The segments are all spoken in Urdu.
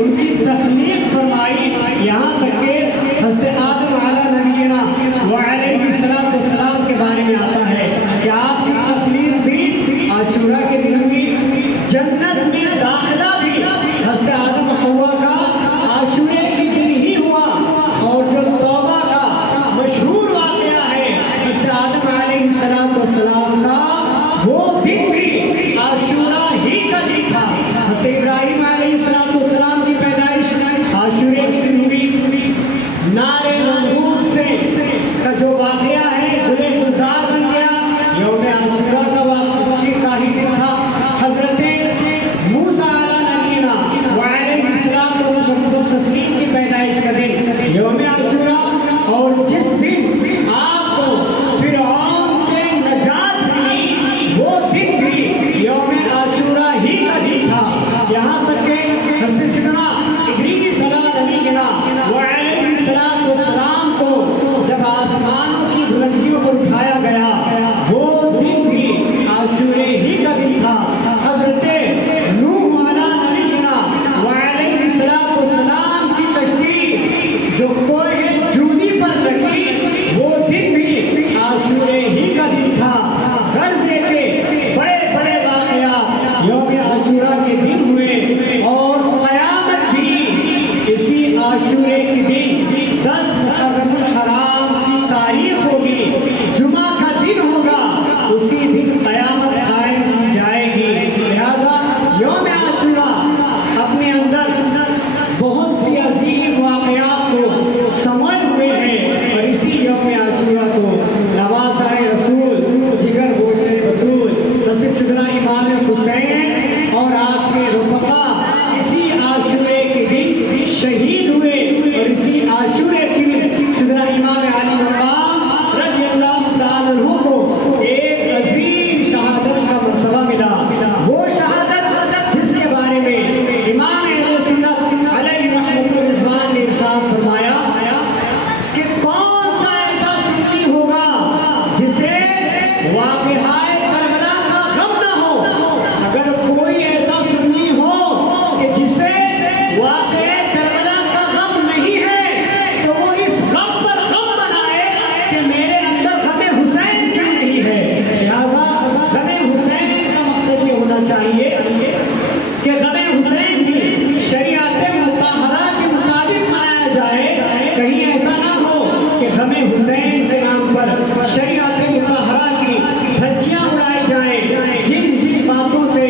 ان کی تخلیق فرمائی، یہاں تک کہ حضرت آدم علیہ نبینا وعلیہ السلام کے بارے میں آتا ہے کہ آپ کی تخلیق بھی عاشورہ کے دن ہوئی، جنت میں داخلہ بھی حضرت آدم حوا کا عاشورے کے دن ہی ہوا، اور جو توبہ کا مشہور واقعہ ہے حضرت آدم علیہ السلام کا، وہ دن بھی عاشورہ ہی کا دن تھا۔ حضرت ابراہیم علیہ السلام کی پیدائش عاشورے کے دن ہوئی۔ نارے نمرود سے کا جو واقعہ ہے گلے گلزار بن گیا، یوم عاشورہ کا واقعہ کا ہی دن تھا۔ حضرت موسیٰ علیہ نبینا وعلیہ السلام تسلیم کی پیدائش کا دن یوم عاشورہ، اور جس دن آپ کو فرعون سے نجات ملی وہ دن بھی یوم عاشورہ ہی کا دن تھا۔ یہاں تک کہ حضرت سیدنا ادریس علیہ نبینا وعلیہ السلام کو جب آسمانوں کی بلندیوں پر اٹھایا گیا وہ دن بھی عاشورے ہی کا دن تھا۔ حضرت نوح علیہ نبینا وعلیہ السلام کی کشتی جو کوہ جودی پر لگی وہ دن بھی عاشورے ہی کا دن تھا۔ غرض یہ کہ بڑے بڑے واقعات یوم عاشورہ کے دن ہوئے، اور قیامت بھی اسی عاشورے کے دن 10 محرم الحرام کی تاریخ ہوگی، جمعہ کا دن ہوگا، اسی دن قیامت قائم کی جائے گی۔ لہذا یوم عاشورہ اپنے اندر بہت سی عظیم واقعات کو سمجھ ہوئے ہیں، اور اسی یوم عاشورہ کو نواسۂ رسول جگر گوشے بطول حضرت سیدنا امام حسین اور آپ کے رفقا اسی عاشورے کے دن شہید ہوئے، اور اسی عاشورے کے دن سیدنا امام علی مقام رضی اللہ تعالیٰ عنہ کو ایک عظیم شہادت کا مرتبہ ملا، وہ شہادت جس کے بارے میں امام اہل سنت علیہ رحمۃ الرضوان نے ارشاد فرمایا کہ کون سا ایسا سنی ہوگا جسے واقعہ کربلا کا غم نہ ہو۔ اگر کوئی ایسا سنی ہو کہ جسے واقعہ کربلا کا غم نہیں ہے تو وہ اس غم پر غم بنائے کہ میرے اندر غم حسین کیوں نہیں ہے۔ لہذا غم حسین کا مقصد یہ ہونا چاہیے کہ غم حسین بھی شریعت مطہرہ کے مطابق منایا جائے، کہیں ایسا نہ ہو کہ غم حسین کے نام پر شریعت مطہرہ کی دھجیاں اڑائی جائیں۔ جن جن باتوں سے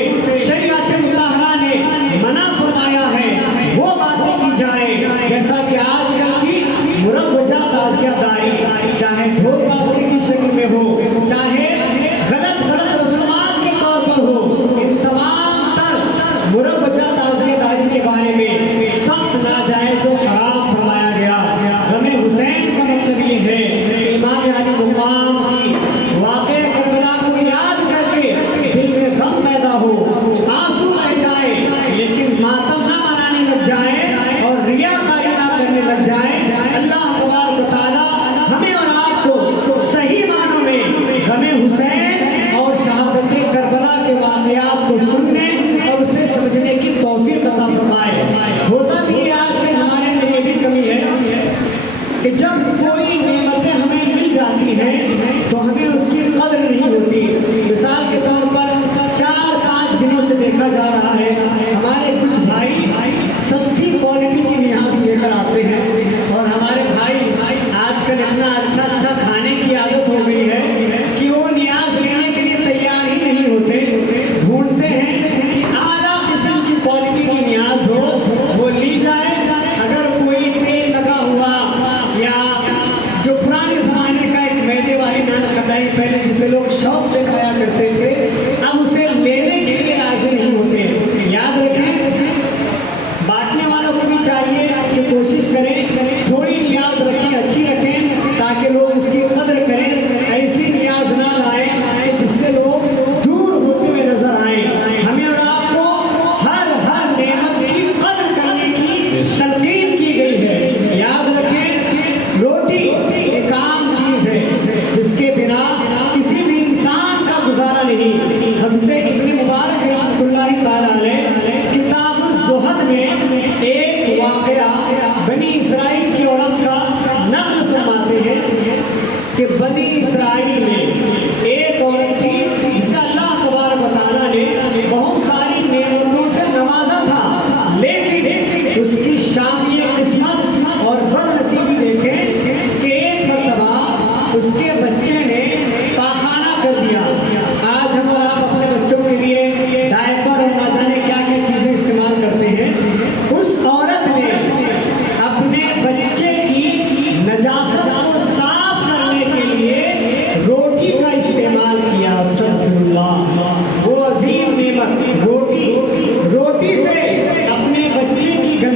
شریعت مطہرہ نے منع فرمایا ہے وہ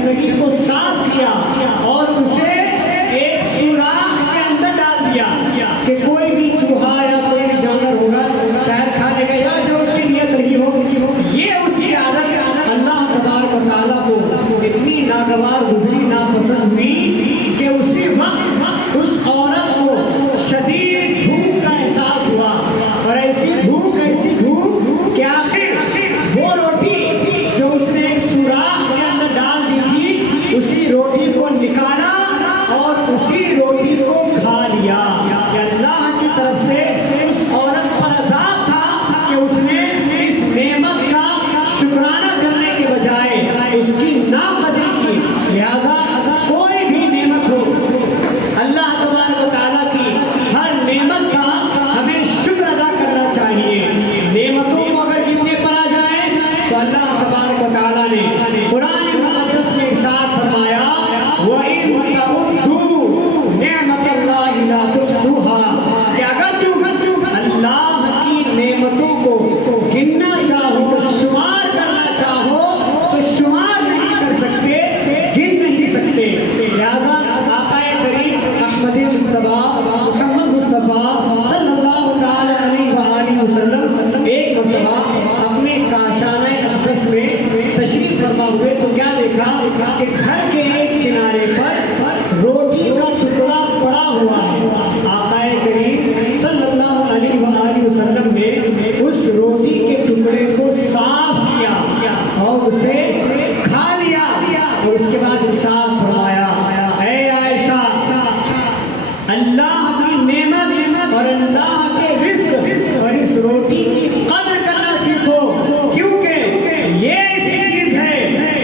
گندگی کو صاف کیا اور اسے ایک سوراخ کے اندر ڈال دیا کہ کوئی بھی چوہا یا کوئی بھی جانور ہوگا شاید کھانے کا یا جو اس کی نیت رہی ہو یہ اس کی عادت اللہ تبارک و تعالیٰ کو اتنی ناگوار گزری ناپسند ہوئی کہ اسی وقت اس عورت کو شدید بھوک کا احساس ہوا اور ایسی بھوک کہ آخر وہ روٹی جو اس نے ایک سوراخ کے اندر ڈال دی تھی اسی روٹی کو نکالا اور اسی روٹی کو کھا لیا کہ اللہ کی طرف سے اس عورت پر عذاب تھا کہ اس نے اس نعمت کا شکرانہ کرنے کے بجائے اس کی ناقدری کی. لہذا کوئی بھی نعمت ہو اللہ تبارک و تعالیٰ کی ہر نعمت کا ہمیں شکر ادا کرنا چاہیے. نعمتوں کو اگر گننے پر آ جائیں تو اللہ تبارک و تعالیٰ نے قرآن مقدس میں ارشاد فرمایا وَإِن تَعُدُّوا نِعْمَتَ اللَّهِ لَا تُحْصُوهَا کہ اگر تم اللہ کی نعمتوں کو گننا چاہو شمار کرنا چاہو تو شمار نہیں کر سکتے گن نہیں سکتے. لہذا آقا کریم احمد مصطفیٰ محمد مصطفیٰ صلی اللہ تعالی علیہ وآلہ وسلم ایک مرتبہ اپنے کاشانہ اقدس میں تشریف فرما ہوئے تو کیا دیکھا کہ گھر کے ایک کنارے پر روٹی کا ٹکڑا پڑا ہوا ہے. آقا کریم صلی اللہ علیہ وآلہ وسلم نے اس روٹی کے ٹکڑے کو صاف کیا اور اسے کھا لیا اور اس کے بعد ارشاد فرمایا اے عائشہ اللہ کی نعمت اور اللہ کے رزق اور اس روٹی کی قدر کرنا سیکھو کیونکہ یہ ایسی چیز ہے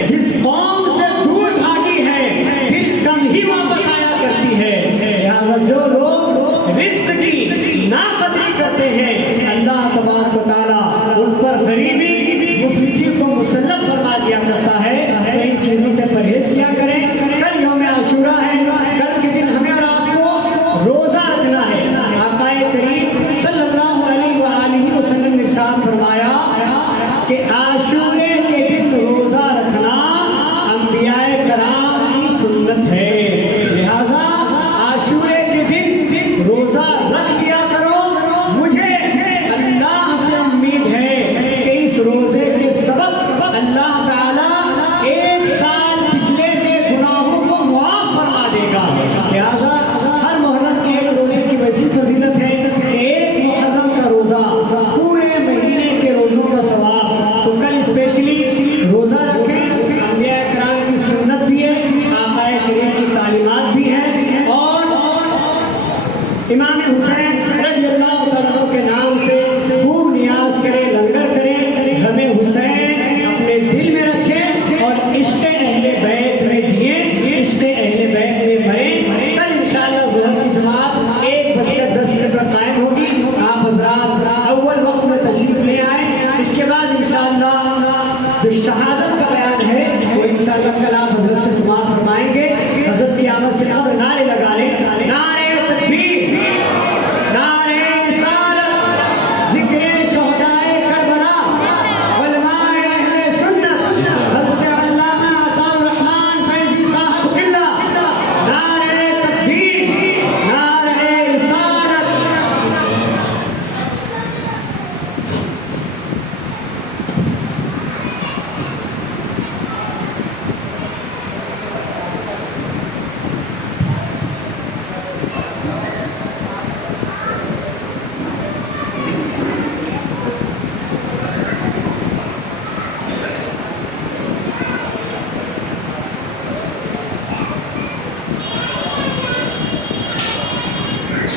جس قوم سے دور بھاگی ہے پھر کم ہی واپس آیا کرتی ہے. لہذا جو لوگ رزق کی ناقدری کرتے ہیں اللہ تبارک و تعالیٰ ان پر غریبی مفلسی کو مسلط فرما دیا کرتا ہے. تو ان چیزوں سے پرہیز کیا کریں. کل یوم عاشورہ ہے کل کے دن ہمیں اور آپ کو روزہ رکھنا ہے. آقا کریم صلی اللہ علیہ وآلہ وسلم نے ارشاد فرمایا کہ عاشورے کے دن روزہ رکھنا انبیاء کرام کی سنت ہے. لہذا عاشورے کے دن روزہ رکھ لیا کرو. مجھے اللہ سے امید ہے کہ اس روزے کے سبب اللہ تعالیٰ ایک سال پچھلے کے گناہوں کو معاف فرما دے گا. لہذا ہر محرم کے ایک روزے کی ویسی فضیلت ہے کہ ایک محرم کا روزہ پورے مہینے کے روزوں کا ثواب. تو کل اسپیشلی روزہ رکھیں. انبیاء کرام کی سنت بھی ہے آقا کریم کی تعلیمات بھی ہیں اور امام حسین رضی اللہ تعالیٰ کے نام سے خوب نیاز کریں لنگر کریں. ہمیں حسین اپنے دل میں رکھیں اور عشق اہل بیت میں جئیں عشق اہل بیت میں مریں. کل انشاءاللہ ظہر کی جماعت 1:10 پر قائم ہوگی. آپ حضرات اول وقت میں تشریف لے آئیں. اس کے بعد انشاءاللہ جو شہادت کا بیان ہے وہ انشاءاللہ کل آپ حضرت سے سماعت فرمائیں گے. حضرت کی آمد سے قبل نعرے لگا لیں. نعرے تکبیر نعرے رسالت ذکر شہدائے کربلا علماء اہل سنت حضرت علامہ عطا الرحمن فیضی صاحب قبلہ. نعرے تکبیر نعرے رسالت.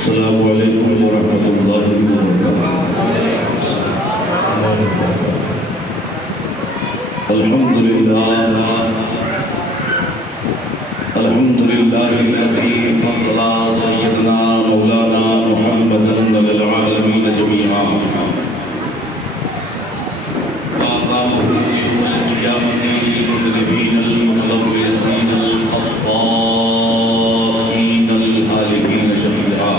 السلام علیکم ورحمۃ اللہ وبرکاتہ. الحمد للہ الذی فضل سیدنا مولانا محمدا للعالمین جمیعا وأقامه يوم القيامة للمذنبين المتلوثين الخطائين الهالكين شفيعا.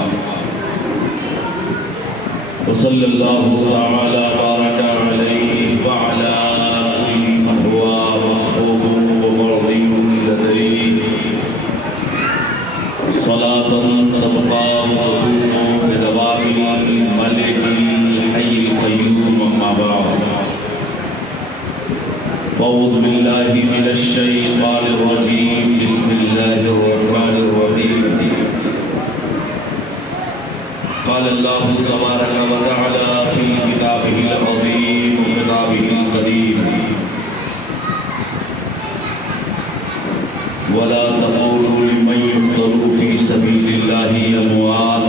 وصلى الله تعالى بارك عليه وعلى كل من هو محبوب ومرضي قال الله تبارك وتعالى في كتابه العظيم وكتابه القديم ولا تقولوا لمن يقتل في سبيل الله أموات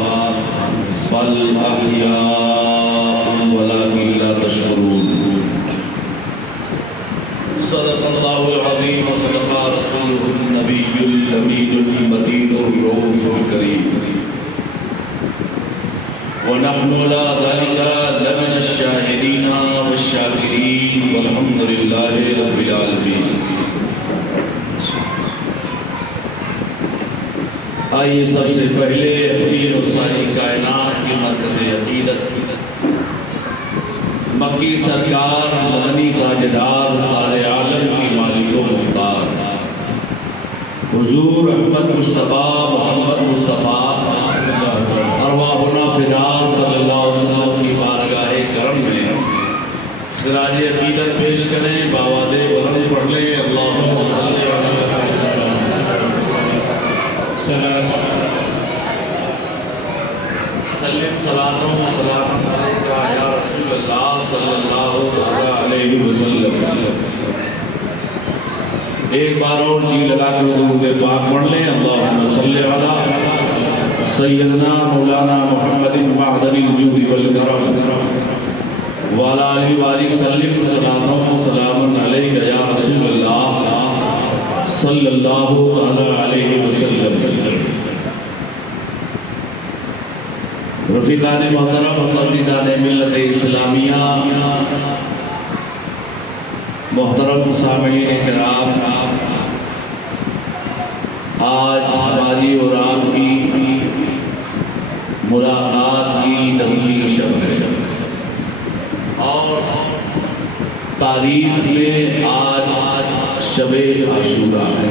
بل أحياء ولكن لا تشعرون صدق الله العظيم وصدق رسوله النبي الأمين المتين الرؤوف الكريم ونحن على ذلك لمن الشاهدين والشاكرين والحمد لله رب العالمين. آئیے سب سے پہلے اپنی اور ساری کائنات کی مرکز عقیدت مکی سرکار مدنی تاجدار سارے عالم کی مالک و مختار حضور احمد مصطفیٰ محمد مصطفیٰ ارواحنا فدا صلی اللہ علیہ وسلم کی بارگاہ کرم میں خراج عقیدت پیش کریں، باواد بلند پڑھ لیں. اللہم صلی اللہ علیہ وسلم سلم صلاۃ و سلام علیک یا رسول اللہ صلی اللہ علیہ وسلم. ایک بار اور جی لگا کر درود پاک پڑھ لیں. اللہم صلی علی سیدنا مولانا محمد معدن الجود والکرم وعلی آلہ وآلہ سلم صلاۃ و سلام علیک یا رسول اللہ صلی اللہ علیہ وسلم. رفیقان محترم، عزیزان ملت اسلامیہ، محترم سامعین کرام، آج ہماری اور آپ کی ملاقات کی 10ویں شب ہے اور تاریخ میں آج شب عاشوراء ہے.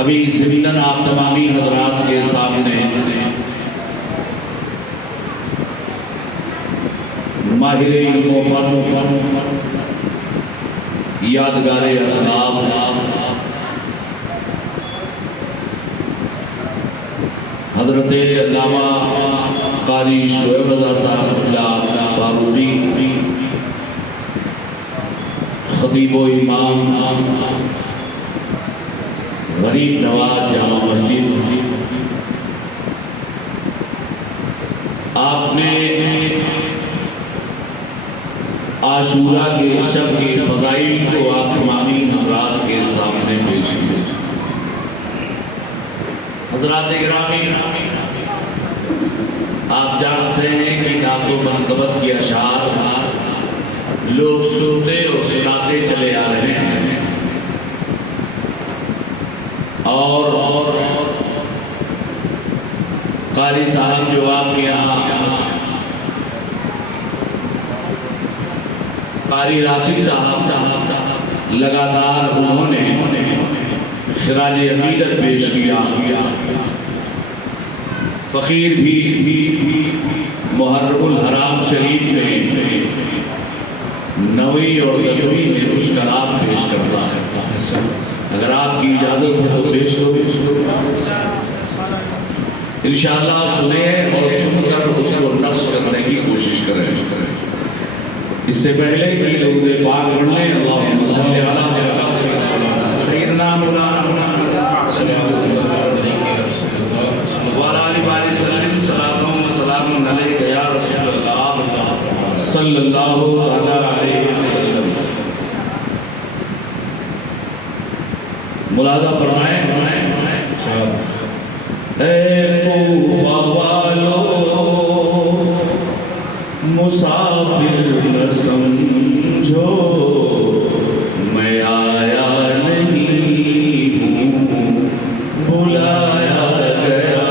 ابھی ضمناً آپ تمامی حضرات کے سامنے ماہر علم و فن یادگار اسلاف حضرت علامہ قاری شعیب رضا صاحب فاروقی خطیب و امام غریب نواز جامع مسجد، آپ نے عاشوراء کے شب کے فضائل کو آپ تمامی حضرات کے سامنے پیش کیے. حضرات گرامی، آپ جانتے ہیں کہ نعت و منقبت کی اشعار لوگ سنتے اور سناتے چلے آ رہے ہیں اور قاری صاحب جو آپ کے یہاں قاری راشد صاحب لگاتار انہوں نے خراج عقیدت پیش کیا. فقیر بھی محرم الحرام شریف میں 9ویں اور 10ویں میں کچھ کلام پیش کرتا ہے. اگر آپ کی اجازت ہو تو پیش کرو. انشاءاللہ سنیں اور سن کر اس کو نقش کرنے کی کوشش کریں. اس سے پہلے کہ درود پاک پڑھ لیں. اللہم صلی علی سیدنا مولانا وعلی آلہ وآلہ وسلم صلاۃ و سلام علیک یا رسول اللہ صلی اللہ علیہ وسلم. ملاحظہ فرمائیں. اے کوفہ والو مسافر نہ سمجھو میں آیا نہیں ہوں بلایا گیا.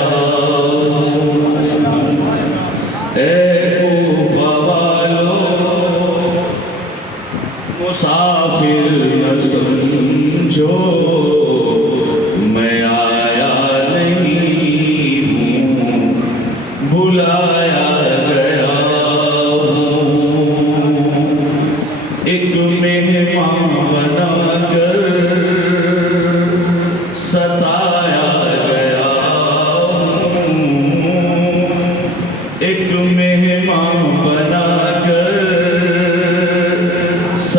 اے کوفہ والو مسافر نہ سمجھو میں آیا نہیں ہوں بلایا گیا. ایک مہمان بنا کر ستایا گیا.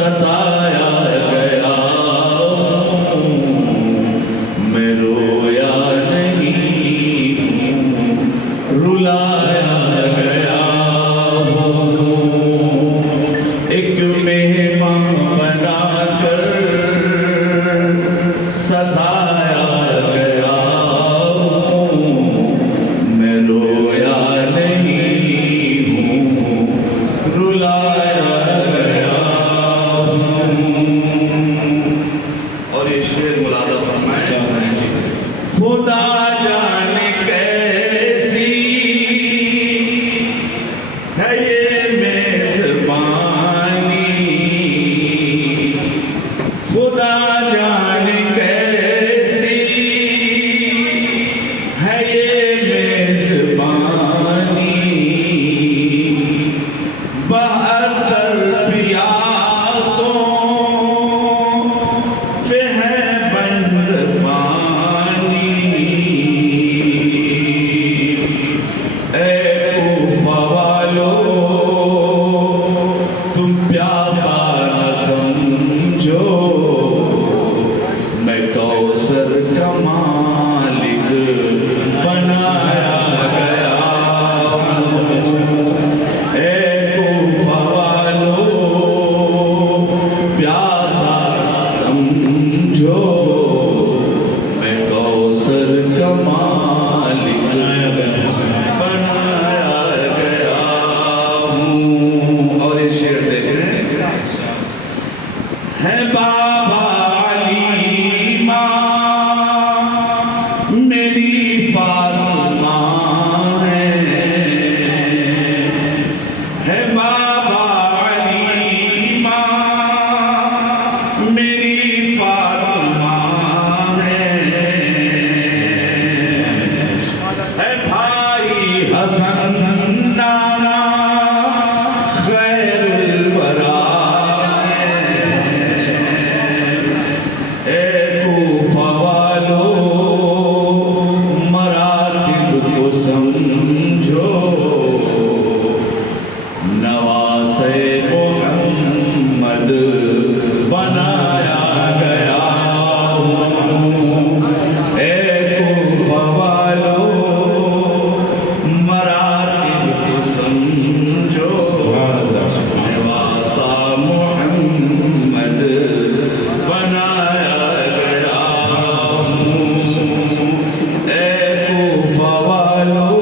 ستایا گیا میں رویا نہیں رلایا گیا ایک مہمان بنا کر ستایا گیا میں رویا نہیں رلایا گیا اور یہ شعر ملادہ فرمائے خدا جانے کیسی ہے یہ میزبانی خدا جانے کیسی ہے یہ میزبانی بہتر پیاسوں پہ ہے بند پانی اے کوفہ والو تم پیاسا نہ سمجھو میں کوثر کا مالک بنایا گیا اے کوفہ والو پیاسا سمجھو میں کوثر کا مالک بنایا گیا ہوں اور یہ شعر دیکھ رہے ہیں ہے بابا علی ماں میری فاطمہ ہے بابا علی ماں میری فاطمہ ہے بھائی حسن نانا خیر الورا اے کوفہ والو مراتب کو سمجھو نواسے محمد بنایا گیا اے کوفہ والو مراتب کو سمجھو نواسا محمد بنایا گیا اے کوفہ والو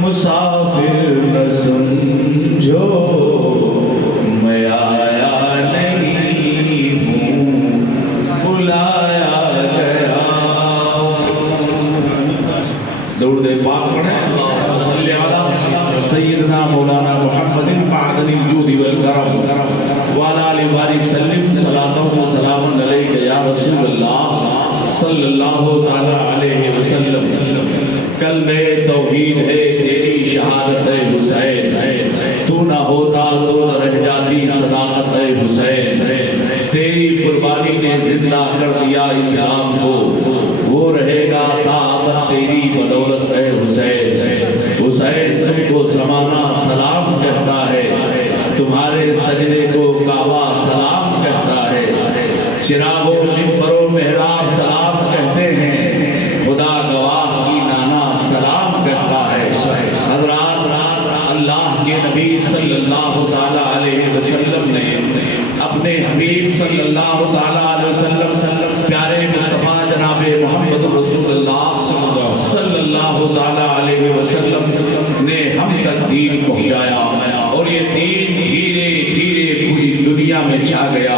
مسافر نہ سمجھو میں آیا نہیں ہوں بلایا گیا درود پاک پڑھیں اللہم صلی علی سیدنا مولانا محمد معدن الجود والکرم وعلی آلہ وبارک سلم صلاۃ و سلام علیک یا رسول اللہ صلی اللہ تعالی علیہ وسلم کلمہ توحید ہے تیری شہادت حسین تو نہ ہوتا تو نہ رہ جاتی صداقت حسین تیری قربانی نے زندہ کر دیا اسلام کو وہ رہے گا تا ابد تیری بدولت حسین حسین تم کو زمانہ سلام کہتا ہے تمہارے سجدے کو کعبہ سلام کہتا ہے چراغ و منبر و محراب سلام کہتے ہیں خدا گواہ کی نانا سلام کہتا ہے حضرات اللہ کے نبی صلی اللہ تعالیٰ علیہ وسلم نے اپنے حبیب صلی اللہ تعالیٰ علیہ وسلم پیارے مصطفیٰ جناب محمد رسول اللہ صلی اللہ تعالیٰ علیہ وسلم نے ہم تک دین پہنچایا اور یہ دین دھیرے دھیرے پوری دنیا میں چھا گیا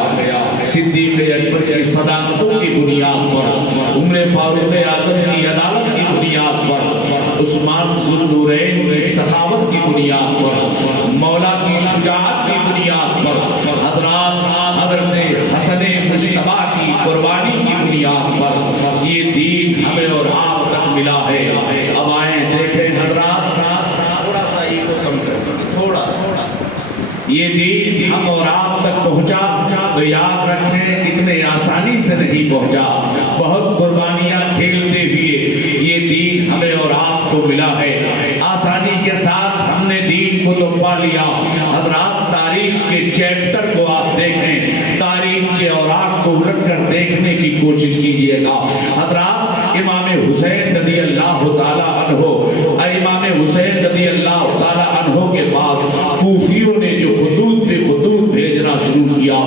صدیق اکبر کی صداقتوں کی بنیاد پر عمر فاروق اعظم کی عدالت کی بنیاد پر عثمان ذو النورین کی سخاوت کی بنیاد پر مولا کی شجاعت کی بنیاد پر حضرات حضرت حسن مجتبی کی قربانی کی بنیاد پر یہ دین ہمیں اور آپ تک ملا ہے اب آئیں دیکھیں حضرات تھوڑا سا یہ کو کم کریں تھوڑا یہ دین ہم اور آپ تک پہنچا تو یاد رکھیں اتنے آسانی سے نہیں پہنچا بہت قربانیاں کھیلتے ہوئے یہ دین ہمیں اور آپ کو ملا ہے آسانی کے ساتھ ہم نے دین کو تو پا لیا حضرات تاریخ کے چیپٹر شروع کیا.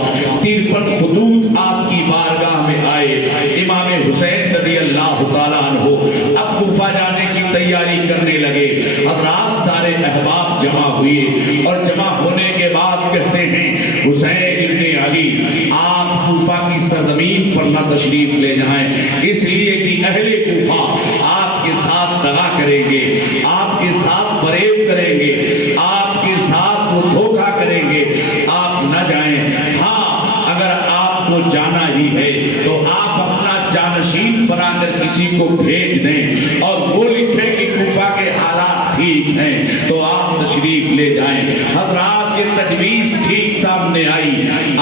53 خطوط آپ کی بارگاہ میں آئے. امام حسین رضی اللہ تعالیٰ عنہ اب کوفہ جانے کی تیاری کرنے لگے. حضرات سارے احباب جمع ہوئے اور جمع ہونے کے بعد کہتے ہیں حسین ابن علی آپ کوفہ کی سرزمین پر نہ تشریف لے جائیں، اس لیے کہ اہل کوفہ آپ کے ساتھ دغا کریں گے، آپ کے ساتھ فریب کریں گے، آپ کے ساتھ وہ دھوکہ کریں گے، آپ نہ جائیں. ہاں اگر آپ کو جانا ہی ہے تو آپ اپنا جانشین بنا کر کسی کو بھیج دیں اور وہ لکھیں کہ کوفہ کے حالات ٹھیک ہیں تو آپ تشریف لے جائیں. حضرات یہ تجویز ٹھیک سامنے آئی.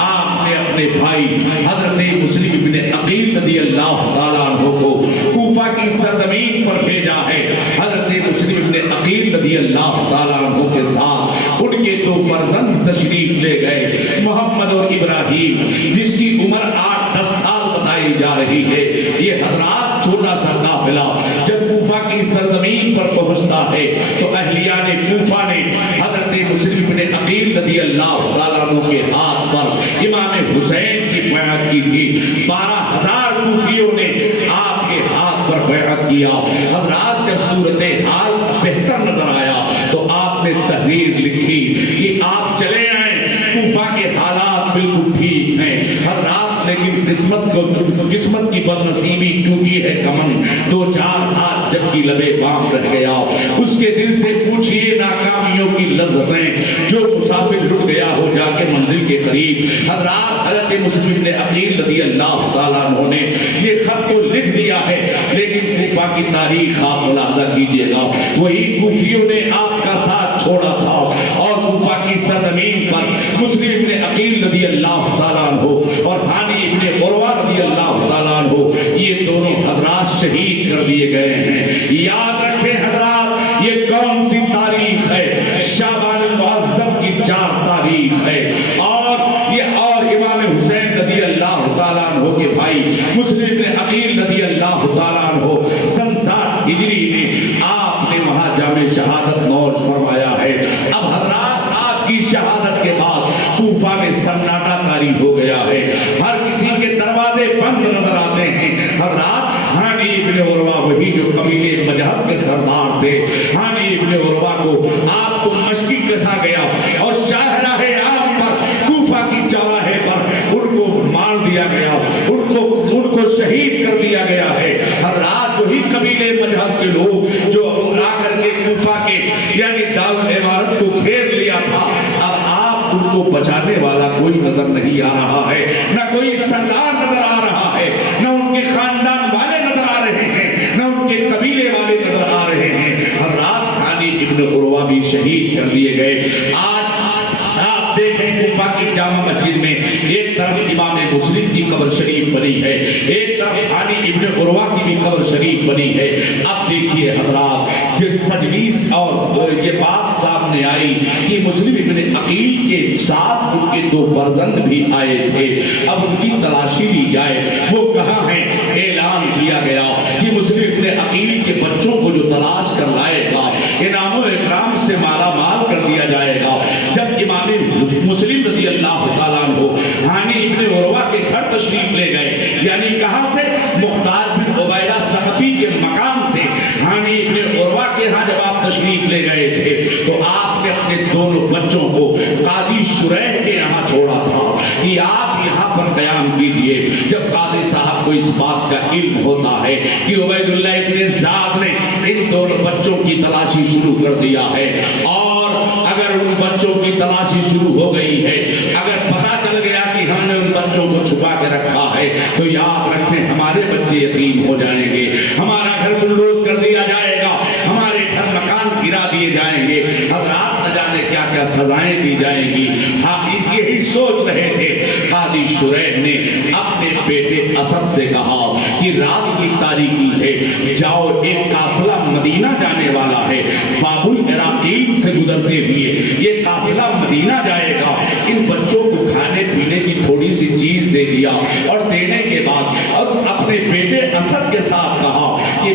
آپ نے اپنے بھائی حضرت مسلم بن عقیل رضی اللہ تعالیٰ عنہ کو کوفہ کی سرزمین پر بھیجا ہے. حضرت مسلم بن عقیل رضی اللہ تعالیٰ عنہ کے ساتھ ان کے 2 فرزند تشریف لے گئے، محمد اور ابراہیم، جس کی عمر 8-10 سال بتائی جا رہی ہے. یہ حضرات چھوٹا سا قافلہ جب کوفہ کی سرزمین پر پہنچتا ہے تو اہلیان کوفہ نے حضرت مسلم بن عقیل رضی اللہ تعالیٰ عنہ کے ہاتھ پر امام حسین کی بیعت کی تھی. 12,000 کوفیوں نے آپ کے ہاتھ پر بیعت کیا. حضرات جب صورتحال بہتر نظر آیا تو آپ نے تحریر لکھی کہ آپ چلے آئیں، کوفہ کے حالات بالکل ٹھیک ہیں. حضرات لیکن قسمت کی بدنصیبی ٹوٹی ہے کمن، 2-4 ہاتھ جب کی لبے بام رہ گیا. اس کے دل سے پوچھئے ناکامیوں کی لذتیں جو مسافر رک گیا ہو جا کے منزل کے قریب. حضرات حضرت مسلم بن عقیل رضی اللہ تعالیٰ عنہ نے یہ خط تو لکھ دیا ہے لیکن کوفہ کی تاریخ آپ ملاحظہ کیجئے گا. وہی کوفیوں نے آپ کا ساتھ چھوڑا تھا اور کوفہ کی سرزمین پر مسلم بن عقیل رضی اللہ تعالیٰ عنہ اور ہانی ابن عروہ رضی اللہ تعالیٰ عنہ یہ دونوں حضرات شہید کر دیے گئے ہیں. یاد رکھیں حضرات یہ کون سی تاریخ ہے؟ شعبان المعظم کی 4 تاریخ ہے. اور امام حسین رضی اللہ تعالیٰ عنہ کے بھائی مسلم بن عقیل رضی اللہ تعالیٰ عنہ سن 60 ہجری میں آپ نے وہاں جامع شہادت نوش فرمایا ہے. اب حضرات آپ کی شہادت کے بعد کوفہ میں سناٹا طاری ہو گیا ہے. ہر کسی کے دروازے بند نظر آتے ہیں. حضرات ہانی ابن عروہ وہی جو قبیلے مجہز کے سردار تھے، ہانی ابن عروہ کو آپ کو مشقی کسا گیا اور شاہراہ عام پر کوفہ کی چوراہے پر ان کو مار دیا گیا، ان کو شہید کر دیا گیا ہے. حضرات وہی قبیلے مجہز کے لوگ جو آ کر کے کوفہ کے یعنی دارالعمارت کو گھیر لیا تھا، اب آپ ان کو بچانے والا کوئی نظر نہیں آ رہا ہے، نہ کوئی سردار نظر آ رہا ہے، نہ ان کے خاندان والے نظر آ رہے ہیں، نہ ان کے قبیلے والے نظر آ رہے ہیں. حضرات ہانی ابن عروہ بھی شہید کر دیے گئے. آج آپ دیکھیں کوفہ کی جامع مسجد میں ایک طرف امام مسلم کی قبر شریف بنی ہے، ایک طرف ہانی ابن عروہ کی بھی قبر شریف بنی ہے. اب دیکھیے حضرات جب تجویز اور یہ بات سامنے آئی کہ مسلم ابن عقیل کے ساتھ ان کے 2 فرزند بھی آئے تھے، اب ان کی تلاشی لی جائے. وہ کہاں ہیں؟ اعلان کیا گیا کہ مسلم ابن عقیل کے بچوں کو جو تلاش کر لائے گا انعام و اکرام سے مالا مال کر دیا جائے گا. جب امام مسلم رضی اللہ تعالیٰ عنہ ہانی ابن عروہ کے گھر تشریف لے گئے، یعنی کہاں سے؟ مختار بن عبیدہ ثقفی کے مقام سے ہانی ابن عروہ کے ہاں جب آپ تشریف لے گئے تھے تو آپ نے اپنے دونوں بچوں کو قاضی شریح کے یہاں چھوڑا تھا کہ آپ یہاں پر قیام کیجئے. جب قاضی صاحب کو اس بات کا علم ہوتا ہے کہ عبید اللہ ابن زیاد نے ان دونوں بچوں کی تلاشی شروع کر دیا ہے، اور اگر ان بچوں کی تلاشی شروع ہو گئی ہے، اگر پتہ چل گیا کہ ہم نے ان بچوں کو چھپا کے رکھا ہے تو یاد رکھیں ہمارے بچے یتیم ہو جائیں گے، ہمارا گھر بلڈوز کر دیا جائے گا، ہمارے گھر مکان گرا دیے جائیں گے. حضرات نہ جانے کیا کیا سزائیں دی جائیں گی. ہاں یہی سوچ رہے تھے. قاضی شریح نے اپنے بیٹے اسد سے کہا کہ رات کی تاریکی ہے، جاؤ ایک قافلہ مدینہ جانے والا ہے، باب العراقین سے گزرتے ہوئے یہ قافلہ مدینہ جائے گا، ان بچوں کو کھانے پینے کی تھوڑی سی چیز دے دیا اور دینے کے بعد اور اپنے بیٹے اسد کے ساتھ کہا کہ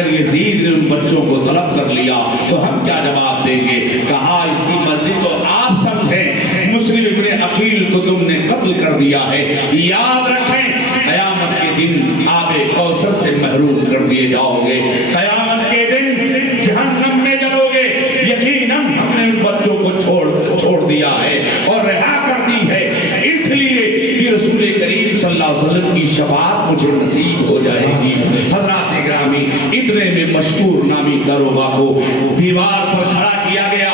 اگر یزید نے ان بچوں کو طلب کر لیا تو ہم کیا جواب دیں گے؟ کہا اس کی مرضی تو آپ سمجھیں، مسلم ابن عقیل کو تم نے قتل کر دیا ہے، یاد رکھیں قیامت کے دن آب کوثر سے محروم کر دیے جاؤ گے، قیامت کے دن جہنم میں جلو گے، یقیناً ہم نے ان بچوں کو چھوڑ دیا ہے اور رہا کر دی ہے، اس لیے کہ رسول کریم صلی اللہ علیہ وسلم کی شفاعت مجھے نصیب ہو جائے گی۔ حضرات گرامی، اتنے میں مشکور نامی داروغہ کو دیوار پر کھڑا کیا گیا،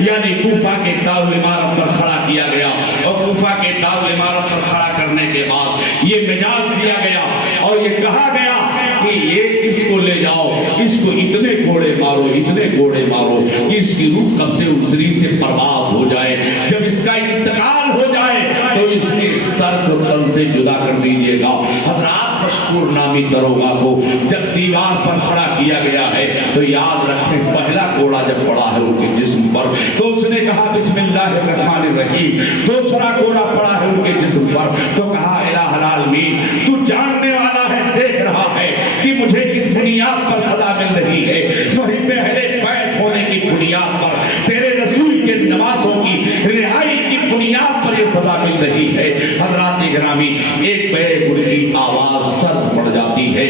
یعنی کوفہ کے دارالامارت پر کھڑا کیا گیا، اور کوفہ کے دارالامارت پر کھڑا کرنے کے بعد یہ مجاز دیا گیا اور یہ کہا گیا کہ یہ اس کو لے جاؤ، اس کو اتنے گھوڑے مارو، اتنے گھوڑے مارو کہ اس کی روح قبض عذری سے برباد ہو جائے، جب اس کا انتقال ہو جائے تو اس کے سر کو تن سے جدا کر دیجیے گا۔ حضرات مشکور نامی داروغہ کو جب دیوار پر کھڑا کیا گیا ہے تو یاد رکھیں پہلا کوڑا جب پڑا ہے ان کے جسم پر تو اس نے کہا بسم اللہ الرحمن الرحیم، دوسرا کوڑا پڑا ہے ان کے جسم پر تو کہا الہ العالمین تو جاننے والا ہے، دیکھ رہا ہے کہ مجھے کس بنیاد پر سزا مل رہی ہے، وہی پہلے بیعت ہونے کی بنیاد پر، تیرے رسول کے نواسوں کی رہائی کی بنیاد پر یہ سزا مل رہی ہے۔ حضرات گرامی، ایک بڑے گل کی آواز سر پڑ جاتی ہے،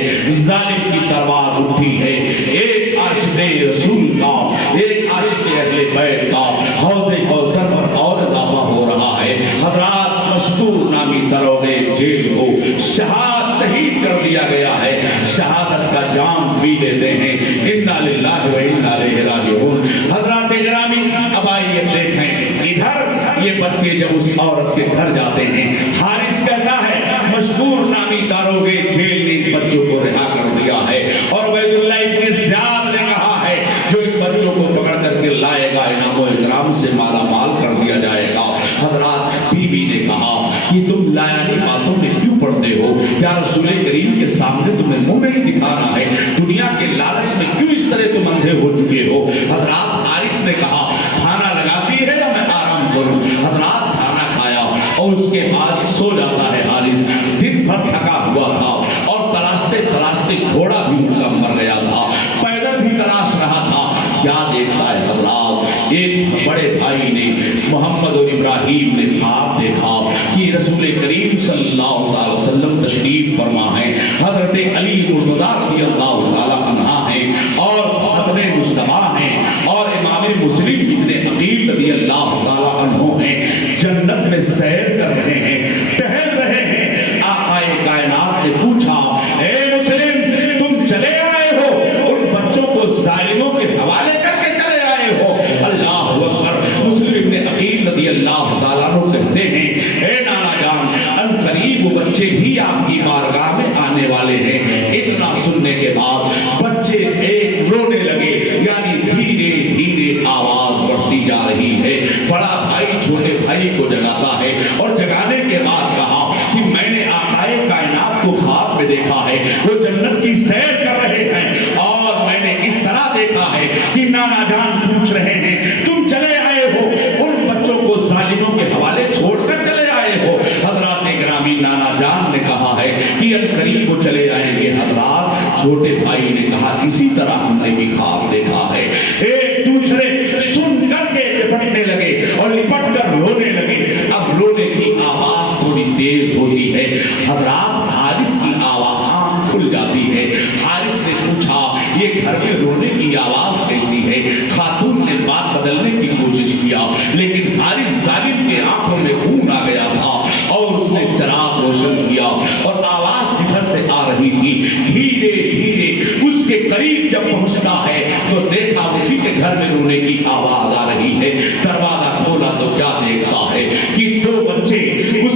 ظالم کی تلوار اٹھی ہے، ایک عاشق رسول کا، ایک عاشق اہل بیت کا حوض کوثر پر اور اضافہ ہو رہا ہے۔ حضرات مشکور نامی داروغے جیل کو شہید کر دیا گیا ہے، شہادت کا جام پی لیتے ہیں، انا للہ و انا الیہ راجعون۔ حضرات گرامی، اب آئیے دیکھیں ادھر یہ بچے جب اس عورت کے گھر جاتے ہیں، حارث کہتا ہے مشکور نامی داروغے جیل نے ان بچوں کو رہا کر دیا ہے، اور عبید اللہ ابن زیاد نے کہا ہے جو ان بچوں کو پکڑ کر کے لائے گا انعام و اکرام سے مالا مال کر دیا جائے گا۔ حضرات بیوی نے کہا کہ تم لایانی باتوں میں کیوں پڑتے ہو؟ کیا رسول کریم کے سامنے تمہیں منہ نہیں دکھانا ہے؟ دنیا کے لالچ میں کیوں اس طرح تم اندھے ہو چکے ہو؟ حضرات حارث نے کہا کھانا لگاتی ہے یا میں آرام کروں؟ حضرات کھانا کھایا اور اس کے بعد سو جاتا ہے حارث، دن بھر تھکا ہوا تھا اور تلاشتے تلاشتے گھوڑا بھی اس کا مر گیا تھا، پیدل بھی تلاش رہا تھا، کیا دیکھتا ہے حضرات ایک بڑے بھائی نے محمد اور ابراہیم نے خواب دیکھا کہ رسول کریم صلی اللہ علیہ وسلم تشریف فرما ہے، حضرت علی مرتضیٰ رضی اللہ تعالی عنہ ہیں اور حضرت مصطفیٰ ہیں اور امام مسلم ابن عقیل رضی اللہ تعالی عنہ ہیں، جنت میں سیر کر رہے ہیں، ٹہل رہے ہیں۔ آقائے کائنات نے پوچھا اے مسلم تم چلے آئے ہو، ان بچوں کو ظالموں کے حوالے کر کے چلے آئے ہو؟ اللہ اکبر۔ مسلم ابن عقیل رضی اللہ تعالیٰ عنہ کہتے ہیں اے نانا جان ان قریب بچے ہی آپ کی بارگاہ میں آنے والے ہیں۔ اتنا سننے کے بعد بچے ایک رونے لگے، یعنی دھیرے دھیرے آواز بڑھتی جا رہی ہے، بڑا بھائی چھوٹے بھائی کو جگاتا ہے اور جگانے کے بعد کہا کہ میں نے آقائے کائنات کو خواب میں دیکھا ہے، وہ جنت کی سیر کر رہے ہیں اور میں نے اس طرح دیکھا ہے کہ نانا جان پوچھ رہے ہیں تم چلے آئے ہو، ان بچوں کو ظالموں کے حوالے چھوڑ کر چلے آئے ہو؟ حضرات گرامی، نانا جان نے کہا ہے کہ ان قریب وہ چلے جائیں گے۔ حضرات چھوٹے بھائی نے کہا اسی طرح ہم نے بھی خواب دیکھا ہے۔ ایک دوسرے سن کر کے لپٹنے لگے اور لپٹ کر رونے لگے۔ اب رونے کی آواز تھوڑی تیز ہوتی ہے، حضرات حارث کی آواز کھل جاتی ہے۔ حارث نے پوچھا یہ گھر میں رونے کی آواز کیسی ہے؟ خاتون نے بات بدلنے کی کوشش کیا لیکن حارث ظالم کے آنکھوں میں خون آ گیا تھا اور اس نے چراغ روشن کیا اور آواز جدھر سے آ رہی تھی دھیرے دھیرے اس کے قریب جب پہنچتا ہے تو دیکھا اسی کے گھر میں رونے کی آواز آ رہی ہے۔ دروازہ کھولا تو کیا دیکھتا ہے کہ دو بچے اس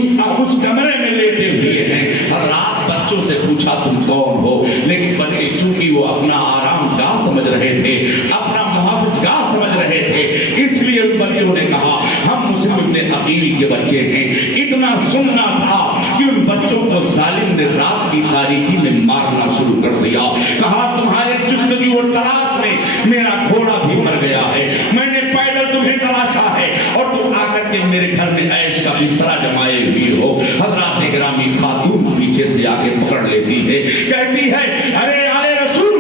کمرے میں لیٹے ہوئے ہیں۔ حضرات بچوں سے پوچھا تم کون ہو؟ لیکن بچے چونکہ وہ اپنا آرام گاہ سمجھ رہے تھے، اپنا محافظ گاہ سمجھ رہے تھے، اس لیے اس بچوں نے کہا ہم مسلم ابن عقیل کے بچے ہیں۔ اتنا سننا تھا کہ ان بچوں کو ظالم نے رات کی تاریکی میں مارنا شروع کر دیا۔ کہا تمہارے جستجو اور تلاش میں میرا گھوڑا بھی مر گیا ہے، میں نے پیدل تمہیں تلاشا ہے اور تم آ کر کے میرے گھر میں عیش کا بستر جمائے ہوئے ہو۔ حضرات گرامی، خاتون پیچھے سے آ کے پکڑ لیتی ہے، کہتی ہے ارے آلے رسول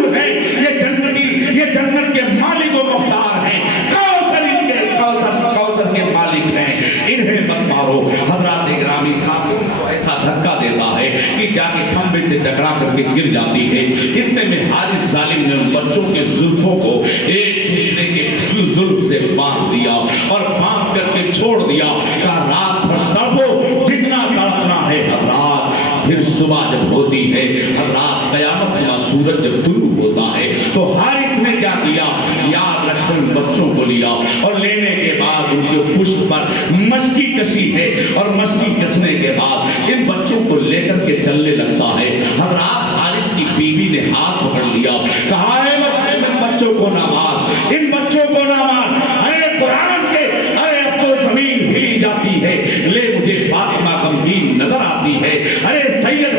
ٹکرا کر کے گر جاتی ہے۔ اتنے میں حارث ظالم نے ان بچوں کے زلفوں کو ایک دوسرے کے ظلم سے باندھ دیا اور باندھ کر کے چھوڑ دیا۔ کہا رات بھر تڑپو جتنا تڑپنا ہے حضرات، پھر صبح جب ہوتی ہے حضرات، قیامت کا سورج جب طلوع ہوتا ہے تو حارث نے کیا کیا، یاد رکھو ان بچوں کو لیا اور لینے کے بعد ان کے پشت پر مشکی کسی ہے اور مشکی کسنے کے بعد ان بچوں کو لے کر کے چلنے لگتا ہے۔ حضرات حارث کی بیوی نے ہاتھ پکڑ لیا، کہا اے بچے ان بچوں کو نہ مار، ان بچوں کو نہ مار، اے قرآن کے، ارے اب تو زمین ہلی جاتی ہے، لے مجھے فاطمہ غمگین نظر آتی ہے، ارے سید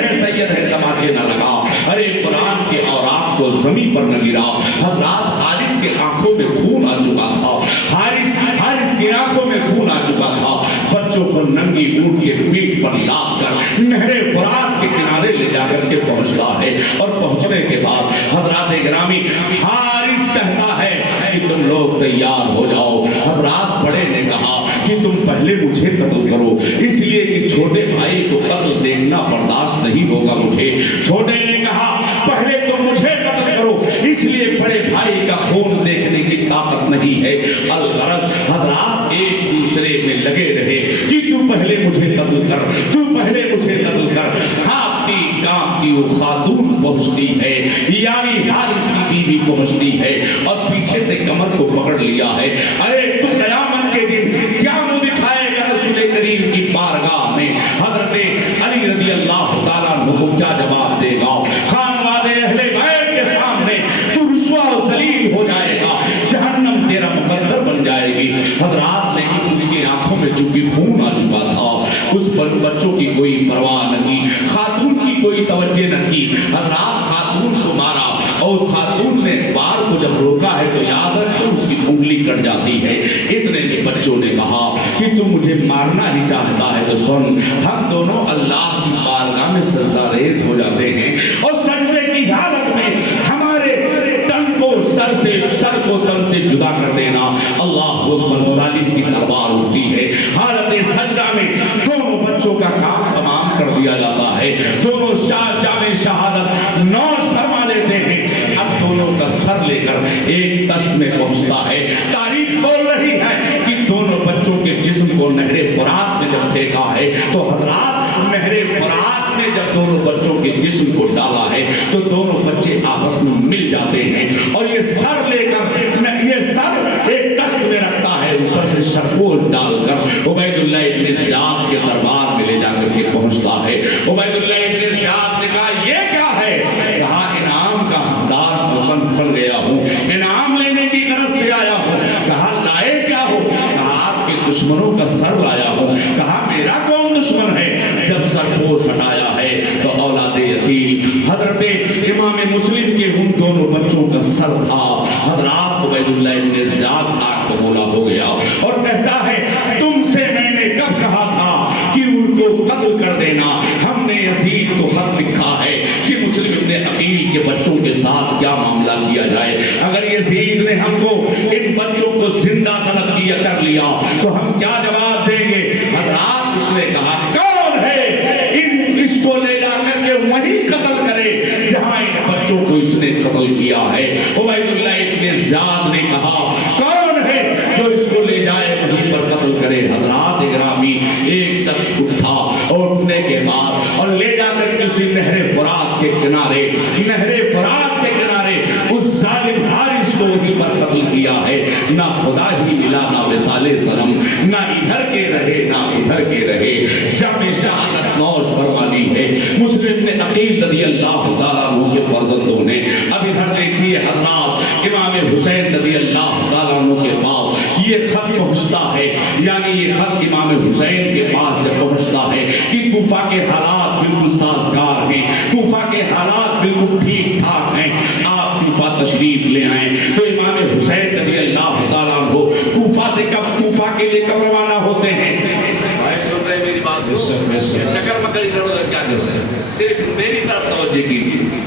ہے تماچے نہ لگا، ارے قرآن کے اوراق کو زمین پر نہ گرا۔ حضرات حارث کے آنکھوں میں خون آ چکا تھا، حارث کی آنکھوں میں خون آ چکا تھا۔ بچوں کو ننگی اونٹ کے پیٹ پر لاد کر نہر فرات کے کنارے لے جا کر کے پہنچتا ہے اور پہنچنے کے بعد حضرات گرامی حارث کہتا ہے کہ تم لوگ تیار ہو جاؤ۔ حضرات بڑے نے کہا کہ تم پہلے مجھے قتل کرو، اس لیے کہ چھوٹے بھائی کو قتل دیکھنا برداشت نہیں ہوگا مجھے۔ چھوٹے نے کہا پہلے تم مجھے قتل کرو، اس لیے بڑے بھائی کا خون دیکھنے کی طاقت نہیں ہے۔ الغرض حضرات ایک دوسرے میں لگے رہے کہ تو پہلے مجھے قتل کر، تو پہلے مجھے قتل کر۔ ہاتھی کانپتی وہ خاتون پہنچتی ہے، یعنی حارث کی بیوی پہنچتی ہے اور پیچھے سے کمر کو پکڑ لیا ہے۔ ارے تو قیامت کے دن کیا منہ دکھائے گا رسول کریم کی بارگاہ میں؟ حضرت علی رضی اللہ تعالیٰ عنہ کو کیا جواب دے گا؟ خانوادے اہل بیت کے سامنے تو رسوا و ذلیل ہو جائے گا، جہنم تیرا مقدر بن جائے گی۔ حضرات لیکن اس کی آنکھوں میں چونکہ خون آ چکا تھا، اس بچوں کی کوئی پرواہ نہ کی، خاتون کی کوئی توجہ نہ کی۔ حضرات خاتون کو مارا اور خاتون نے بار کو جب روکا ہے تو یاد رکھو اس کی انگلی کٹ جاتی ہے۔ اتنے میں بچوں نے کہا کہ تم مجھے مارنا ہی چاہتا ہے تو سن، ہم دونوں اللہ کی بارگاہ میں سجدہ ریز ہو جاتے ہیں اور سجدے کی حالت میں ہمارے تن کو سر کو تن سے جدا کر دینا۔ اللہ اکبر، ظالم کی تلوار اٹھتی ہے، حالت سجدہ میں دونوں بچوں کا کام تمام کر دیا جاتا ہے۔ دونوں جامع شہادت نوش فرما لیتے ہیں۔ اب دونوں کا سر لے کر ایک تشت میں پہنچتا ہے۔ تاریخ بول رہی ہے کہ دونوں بچوں کے جسم کو نہر فرات میں جب پھینکا ہے تو حضرات نہر فرات میں جب دونوں بچوں کے جسم کو ڈالا ہے تو دونوں بچے آپس میں مل جاتے ہیں اور یہ سر لے کر یہ سر ایک تشت میں رکھتا ہے، اوپر سے شرپوش ڈال کر عبید اللہ ابن زیاد کے دربار میں لے جا کر کے پہنچتا ہے۔ عبید اللہ ابن زیاد نے کہا یہ کیا ہے؟ کہا انعام کا حقدار بن گیا ہوں، انعام لینے کی غرض سے آیا ہوں۔ کہا لائے کیا ہو؟ کہا آپ کے دشمنوں کا سر لایا ہوں۔ کہا میرا کون دشمن ہے؟ جب سرپوش ہٹایا ہے تو اولاد یتیم حضرت امام مسلم کے ان دونوں بچوں کا سر تھا۔ حضرات عبید اللہ ابن زیاد آگ کو بولا ہو گیا اور کہتا ہے تم سے میں نے کب کہا تھا کہ ان کو قتل کر دینا؟ ہم نے یزید کو خط لکھا ہے کہ مسلم ابن عقیل کے بچوں کے ساتھ کیا معاملہ کیا جائے۔ اگر یزید نے ہم کو ان بچوں کو زندہ طلب کیا کر لیا تو ہم کیا جواب دیں گے؟ حضرات اس نے کہا کون ہے اس کو لے جا کر کے وہیں قتل کرے جہاں ان بچوں کو اس نے قتل کیا ہے۔ عبید اللہ ابن زیاد نے کہا کون ہے جو اس کو لے جائے وہیں پر قتل کرے۔ حضرات گرامی ایک شخص اٹھا اور اٹھنے کے بعد اور لے جا کر کسی نہر فرات کے کنارے اس ظالم حارث کو وہیں پر قتل کیا ہے۔ نہ خدا ہی ملا نہ وصال صنم، نہ ادھر کے رہے نہ ادھر کے رہے، جامع شہادت نوش فرما لی ہے مسلم نے عقیل رضی اللہ تعالیٰ عنہ کے فرزندوں نے۔ اب ادھر دیکھیے حضرات امام حسین رضی اللہ تعالیٰ عنہ کے پاس یہ خط پہنچتا ہے، یعنی یہ خط امام حسین کے پاس جب پہنچتا ہے کہ کوفہ کے حالات بالکل سازگار ہیں، کوفہ کے حالات بالکل ٹھیک ٹھاک ہیں، آپ کوفہ تشریف لے آئیں۔ تو امام حسین رضی اللہ تعالیٰ عنہ کوفہ سے کب کوفہ کے لیے کب روانہ ہوتے ہیں؟ سن رہے میری بات؟ چکر مکر ادھر ادھر کیا کر سکتے، صرف میری طرف توجہ کیجیے۔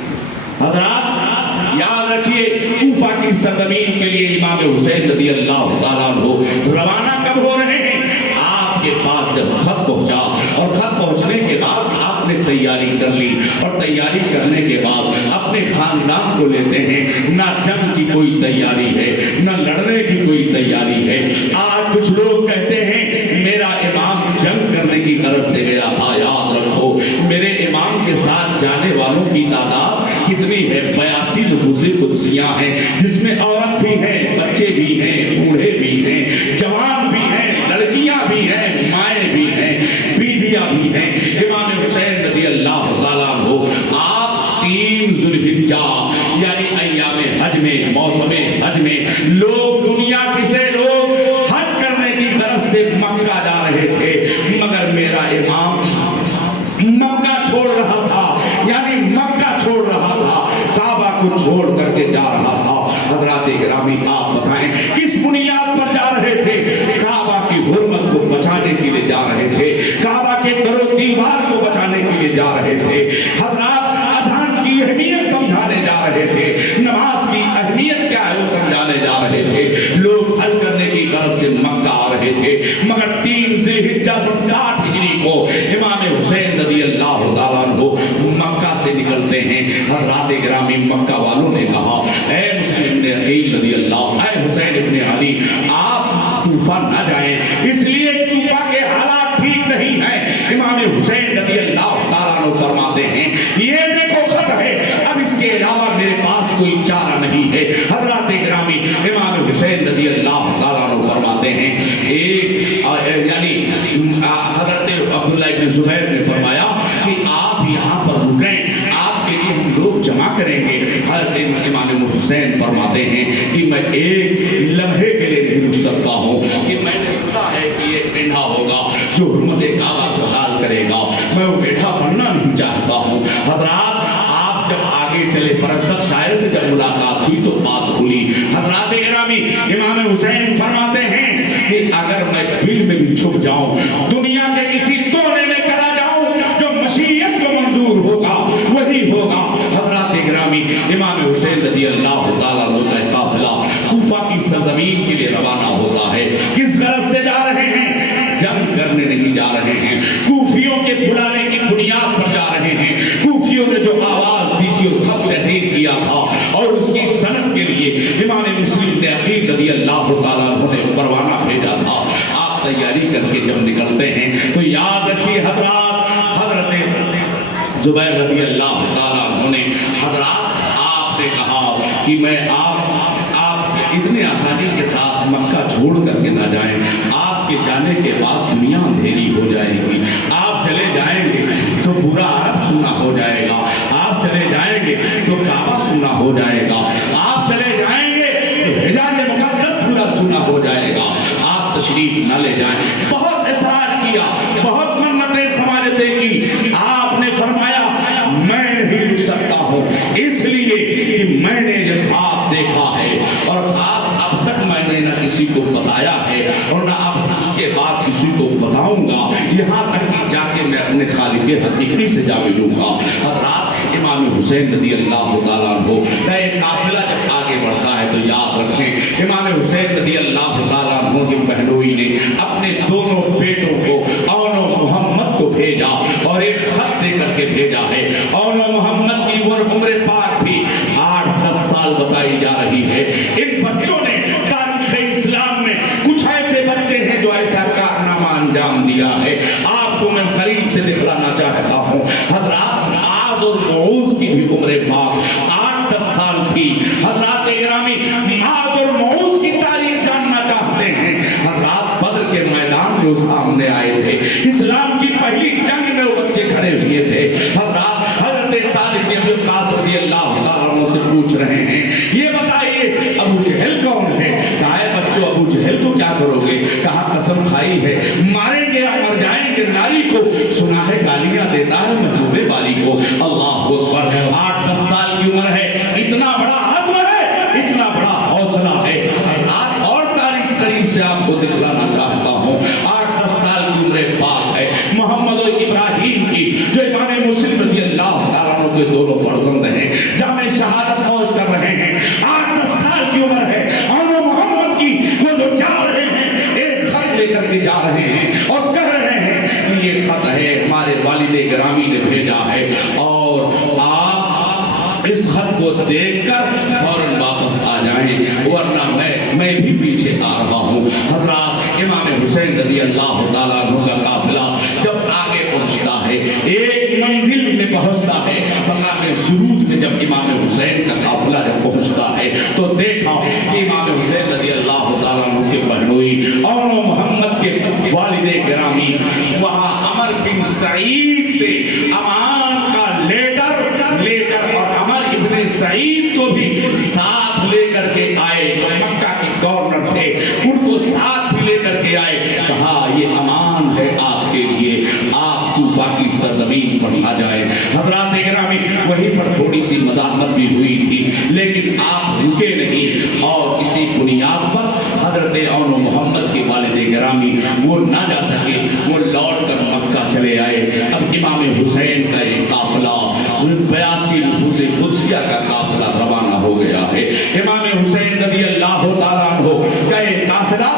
حضرات یاد رکھیے کوفہ کی سرزمین کے لیے امام حسین رضی اللہ تعالیٰ عنہ روانہ کب ہو رہے ہیں؟ آپ کے پاس جب خط پہنچا اور خط پہنچنے کے بعد آپ آپ نے تیاری کر لی اور تیاری کرنے کے بعد اپنے خاندان کو لیتے ہیں، نہ جنگ کی کوئی تیاری ہے نہ لڑنے کی کوئی تیاری ہے۔ آج کچھ لوگ کہتے ہیں میرا امام جنگ کرنے کی غرض سے گیا تھا۔ یاد رکھو میرے امام کے ساتھ جانے والوں کی تعداد کتنی ہے؟ 82 نفوس قدسیاں ہیں، جس میں عورت بھی ہیں، بچے بھی ہیں، بوڑھے بھی ہیں، جوان بھی ہیں، لڑکیاں بھی ہیں، مائیں بھی ہیں، بیویاں بھی ہیں۔ امام حسین رضی اللہ تعالیٰ عنہ آپ 3 ذوالحجہ یعنی ایام حج میں، موسم حج میں لوگ دنیا کی سے لوگ حج کرنے کی غرض سے مکہ جا رہے تھے، مگر میرا امام مکہ چھوڑ رہا تھا، یعنی مکہ چھوڑ رہا تھا، کعبہ کو چھوڑ کر کے جا رہا تھا۔ حضرات گرامی آپ بتائیں کس بنیاد پر جا رہے تھے؟ کعبہ کی حرمت کو بچانے کے لیے جا رہے تھے، کعبہ کے در و دیوار کو بچانے کے لیے جا رہے تھے۔ حضرات اذان کی اہمیت سمجھانے جا رہے تھے، نماز کی اہمیت کیا ہے وہ سمجھانے جا رہے تھے۔ لوگ حج کرنے کی غرض سے مکہ آ رہے تھے، مگر 3 ذی الحجہ 60 ہجری کو امام حسین رضی اللہ تعالیٰ عنہ مکہ سے نکلتے ہیں۔ حضرات گرامی مکہ والوں نے کہا اے مسلم ابن عقیل رضی اللہ، اے حسین ابن علی، آپ کوفہ نہ جائیں، اس لیے کوفہ کے حالات ٹھیک نہیں ہیں۔ امام حسین رضی اللہ تعالیٰ عنہ فرماتے ہیں یہ دیکھو خط ہے، اب اس کے علاوہ میرے پاس کوئی چارہ نہیں ہے۔ حضرات گرامی امام حسین رضی اللہ تعالیٰ عنہ فرماتے ہیں یعنی حضرت عبداللہ ابن زبیر نے فرمایا کہ آپ یہاں پر رکیں، آپ کے لیے ہم لوگ جمع کریں گے۔ حضرت امام حسین فرماتے ہیں کہ میں ایک لمحے کے لیے نہیں رک سکتا ہوں، کہ میں نے سنا ہے کہ ایک مینڈھا ہوگا جو حرمت کعبہ کو حلال کرے گا، میں وہ مینڈھا بننا نہیں چاہتا ہوں۔ حضرات آپ جب آگے چلے، پرستک شاعر سے جب ملاقات ہوئی تو بات کھلی۔ حضرات گرامی امام حسین فرماتے ہیں کہ اگر میں دل میں بھی چھپ جاؤں، دنیا کے کسی کونے میں چلا جاؤں، جو مشیت کو منظور ہوگا وہی ہوگا۔ حضرات گرامی امام حسین رضی اللہ تعالیٰ عنہ کا قافلہ کوفہ کی سرزمین کے لیے روانہ ہوتا ہے۔ کس غرض سے جا رہے ہیں؟ جنگ کرنے نہیں جا رہے ہیں، کوفیوں کے بلانے کی بنیاد پر جا رہے ہیں۔ کوفیوں نے جو آواز دی تھی اور خط تحریر کیا تھا اور اس کی سند کے لیے امام مسلم نے عقیل رضی اللہ تعالیٰ عنہ نے پروانہ بھیجا تھا۔ آپ تیاری کر کے جب نکلتے ہیں تو یاد رکھیے حضرات، حضرت زبیر رضی اللہ تعالیٰ عنہ نے حضرات آپ نے کہا کہ میں آپ اتنے آسانی کے ساتھ مکہ چھوڑ کر کے نہ جائیں، آپ کے جانے کے بعد دنیا اندھیری ہو جائے گی، آپ چلے جائیں گے تو پورا عرب سننا ہو جائے گا، آپ چلے جائیں گے تو کعبہ سننا ہو جائے گا، آپ چلے جائیں گے تو حجاز مقدس پورا سننا ہو جائے گا، آپ تشریف نہ لے جائیں۔ بہت اصرار کیا، بہت منتیں سماج سے کی، آپ نے فرمایا میں نہیں رک سکتا ہوں، اس لیے کہ میں نے جو خواب دیکھا ہے اور خواب اب تک میں نے نہ کسی کو بتایا ہے اور نہ اب اس کے بعد کسی کو بتاؤں گا، یہاں تک کہ جا کے میں اپنے خالق حقیقی سے جا ملوں گا۔ حضرات امام حسین رضی اللہ تعالیٰ عنہ کا ایک قافلہ جب آگے بڑھتا ہے تو یاد رکھیں امام حسین رضی اللہ تعالیٰ عنہ کی بہنوئی نے اپنے دونوں بیٹوں کو اون و محمد کو بھیجا اور ایک خط دے کر کے بھیجا ہے۔ اون و محمد کی عمر پاک بھی 8-10 سال بتائی جا رہی ہے۔ ان بچوں نے تاریخ اسلام میں کچھ ایسے بچے ہیں جو ایسا کارنامہ انجام دیا ہے، آپ کو میں قریب سے دکھلانا چاہتا ہوں۔ حضرات معاذ اور معوذ کی بھی عمر پاک 8-10 سال تھی۔ حضرات گرامی معاذ اور معوذ کی تاریخ جاننا چاہتے ہیں؟ حضرات بدر کے میدان میں وہ سامنے آئے تھے، اسلام کی پہلی جنگ میں وہ بچے کھڑے ہوئے تھے۔ حضرات حضرت سعد بن ابی وقاص رضی اللہ تعالیٰ عنہ سے پوچھ رہے ہیں یہ بتائیے ابو جہل کون ہے؟ کہا ہے بچوں ابو جہل کو کیا کرو گے؟ کہا قسم کھائی ہے ماریں گے یا مر جائیں گے، ناری کو سنا ہے گالیاں دیتا ہے محبوبے والی کو۔ اللہ اکبر، 8-10 سال کی عمر ہے، اتنا بڑا عزم ہے، اتنا بڑا حوصلہ ہے۔ اور تاریخ قریب سے آپ کو دکھلانا چاہتا ہوں، 8-10 سال کی عمر پاک ہے محمد و ابراہیم کی، جو امام مسلم رضی اللہ تعالیٰ عنہ کے دونوں فرزند ہیں، جامع شہادت فوج کر رہے ہیں۔ 8-10 سال کی عمر ہے اور وہ محمد کی وہ جو جا رہے ہیں ایک خط لے کر کے جا رہے ہیں اور کہہ رہے ہیں کہ یہ خط ہے ہمارے والد گرامی نے بھیجا دیکھ کر فوراً واپس آ جائیں، ورنہ میں بھی پیچھے آ رہا ہوں۔ حضرات امام حسین رضی اللہ تعالیٰ عنہ کا قافلہ جب آگے پہنچتا ہے، ایک منزل میں پہنچتا ہے، مقام سرود میں جب امام حسین کا قافلہ جب پہنچتا ہے تو دیکھا کہ امام حسین رضی اللہ تعالیٰ عنہ کے بہنوئی اور محمد کے والد گرامی وہاں عمر بن سعید سے امان کا لیٹر اور عمر ابن سعید کو بھی ساتھ لے کر کے آئے، جو مکہ کے گورنر تھے ان کو ساتھ بھی لے کر کے آئے، کہا یہ امان ہے آپ کے لیے، آپ کوفہ کی سرزمین پر آ جائیں۔ حضرات گرامی وہیں پر تھوڑی سی مزاحمت بھی ہوئی تھی، لیکن آپ رکے نہیں اور اسی بنیاد پر حضرت اون محمد کے والد گرامی وہ نہ جا سکے، وہ لوٹ کر مکہ چلے آئے۔ اب امام حسین کا ایک قافلہ 82 نفوس قدسیہ کا قافلہ روانہ ہو گیا ہے۔ امام حسین رضی اللہ تعالیٰ عنہ کا ایک قافلہ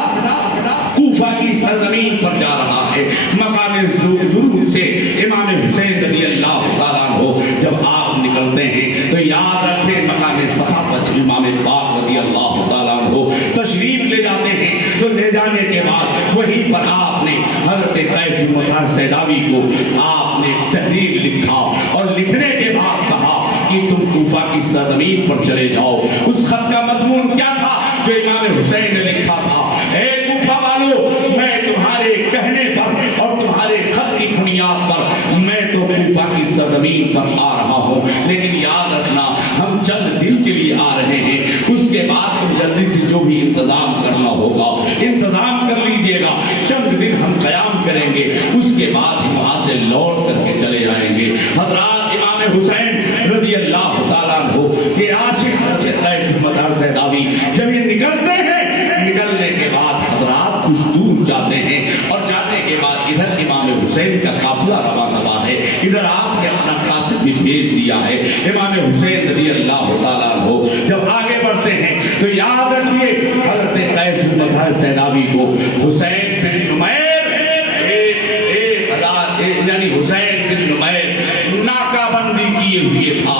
کوفہ کی سرزمین پر جا رہا ہے۔ مقام ضرور سے امام حسین رضی اللہ تعالیٰ عنہ جب آپ نکلتے ہیں تو یاد رکھیں مقام صفا پر امام پاک رضی اللہ تعالیٰ عنہ تشریف لے جاتے ہیں، تو لے جانے کے بعد وہیں پر آپ نے حضرت قیس بن مسعود سیداوی کو آپ نے تحریر لکھا اور لکھنے کے بعد کہا کہ تم کوفہ کی سرزمین پر چلے جاؤ۔ اس خط کا مضمون کیا تھا جو امام حسین نے لکھا تھا؟ اے کوفہ والو، میں تمہارے کہنے پر اور تمہارے خط کی بنیاد پر میں تو کوفہ کی سرزمین پر آ رہا ہوں، لیکن یاد رکھنا ہم چند دن کے لیے آ رہے ہیں، اس کے بعد تم جلدی سے جو بھی انتظام کرنا ہوگا انتظام کر لیجئے گا، چند دن ہم قیام کریں گے، اس کے بعد ہم وہاں سے لوٹ کر کے چلے جائیں گے۔ حضرات امام حسین رضی اللہ تعالیٰ عنہ کے عاشق حضرت قیس بن مسعود سیداوی جب یہ نکلتے ہیں، نکلنے کے بعد حضرات کچھ دور جاتے ہیں اور جانے کے بعد ادھر امام حسین کا قافلہ روانہ ہوا ہے، ادھر آپ نے اپنا قاصد بھی بھیج دیا ہے۔ امام حسین رضی اللہ تعالیٰ عنہ جب آگے بڑھتے ہیں تو یاد رکھیے حضرت قیس بن مسعود سیداوی کو حسین بن نمیر یعنی حسین بن نمیر ناکہ بندی کیے ہوئے تھا۔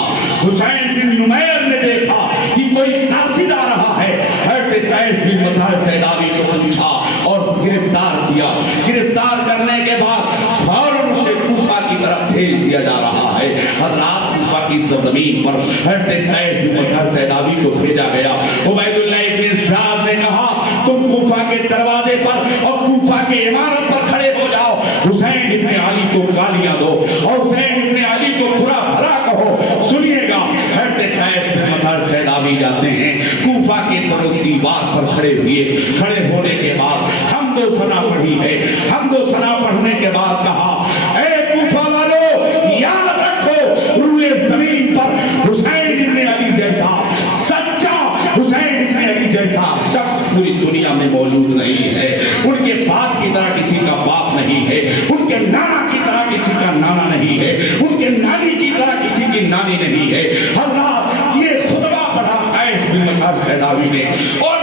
حسین بن نمیر نے دیکھا کہ کوئی قاصد آ رہا ہے، حضرت قیس بن مسعود سیداوی کو پوچھا اور گرفتار کیا۔ گرفتار کرنے کے بعد فوراً اسے کوفہ کی طرف بھیج دیا جا رہا ہے۔ حضرات کوفہ کی سرزمین پر حضرت قیس بن مسعود سیداوی کو بھیجا گیا۔ عبید اللہ ابن زیاد نے کہا تم کوفہ کے دروازے پر اور کوفہ کے عمارت پر کھڑے ہو جاؤ، حسین ابن علی کو گالیاں دو اور حسین ابن علی کو برا بھلا کہو۔ سنیے گا حضرت قیس بن مسعود سیداوی جاتے ہیں کوفہ کے دیوار پر کھڑے ہوئے، کھڑے ہونے کے بعد حمد و ثنا پڑھی ہے۔ حمد و ثنا پڑھنے کے بعد کہا اے کوفہ والو، یاد رکھو روئے زمین پر حسین ابن علی جیسا سچا، حسین ابن علی جیسا شخص پوری دنیا میں موجود نہیں ہے۔ ان کے باپ کی طرح کسی کا باپ نہیں ہے، ان کے نانا کی طرح کسی کا نانا نہیں ہے، ان کے نانی کی طرح کسی کی نانی نہیں ہے۔ حضرات یہ خطبہ پڑھا قیس بن مسعود سیداوی نے اور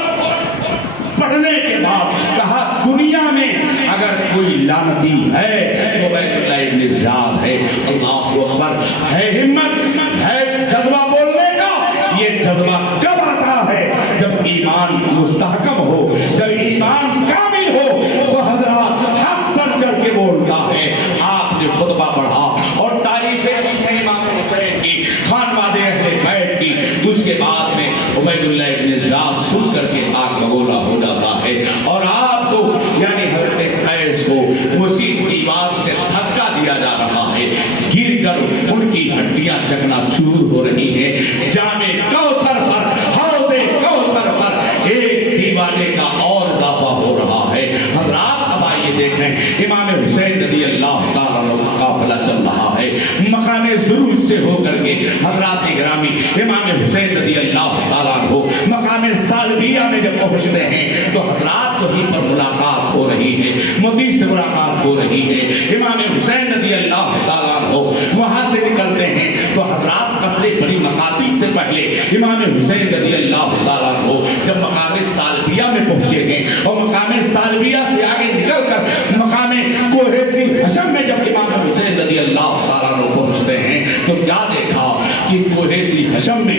پڑھنے کے بعد کہا دنیا میں اگر کوئی لعنتی ہے تو عبید اللہ ابن زیاد ہے۔ اللہ اکبر، ہے ہمت، ہے جذبہ بولنے کا۔ یہ جذبہ کب آتا ہے؟ جب ایمان مستحکم ہو، جب ایمان کامل ہو تو حضرات حق سر چڑھ کے بولتا ہے۔ آپ نے خطبہ پڑھا اور تعریفیں کی ہیں امام حسین کی، خانواد اہل بیت کی۔ اس کے بعد میں عبید اللہ ابن زیاد سن کر کے آگ بگولا ہو جاتا ہے اور آپ کو یعنی حضرت قیس کو اسی دیوار سے دھکا دیا جا رہا ہے، گر کر ان کی ہڈیاں چکنا چور ہو رہی ہیں۔ جام کوثر پر، حوض کوثر پر ایک دیوانے کا اور اضافہ ہو رہا ہے۔ حضرات اب آئیے دیکھیں امام حسین رضی اللہ تعالیٰ عنہ کا قافلہ چل رہا ہے، مقام ضرور سے ہو کر کے حضرات گرامی امام حسین رضی اللہ تعالیٰ عنہ مقام سالبیہ میں جب پہنچتے ہیں تو حضرات وہیں پر ملاقات ہو رہی ہے، مودی سے ملاقات ہو رہی ہے۔ امام حسین رضی اللہ تعالیٰ عنہ وہاں سے نکلتے ہیں تو حضرات قصر بنی مقاتل سے پہلے امام حسین رضی اللہ تعالیٰ عنہ جب مقام سالبیہ میں پہنچے ہیں اور مقام سالبیہ سے آگے نکل کر مقام کوہ ذی حشم میں جب امام حسین رضی اللہ تعالیٰ عنہ پہنچتے ہیں تو کیا دیکھا کہ کوہ ذی حشم میں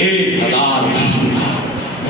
1000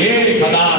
1000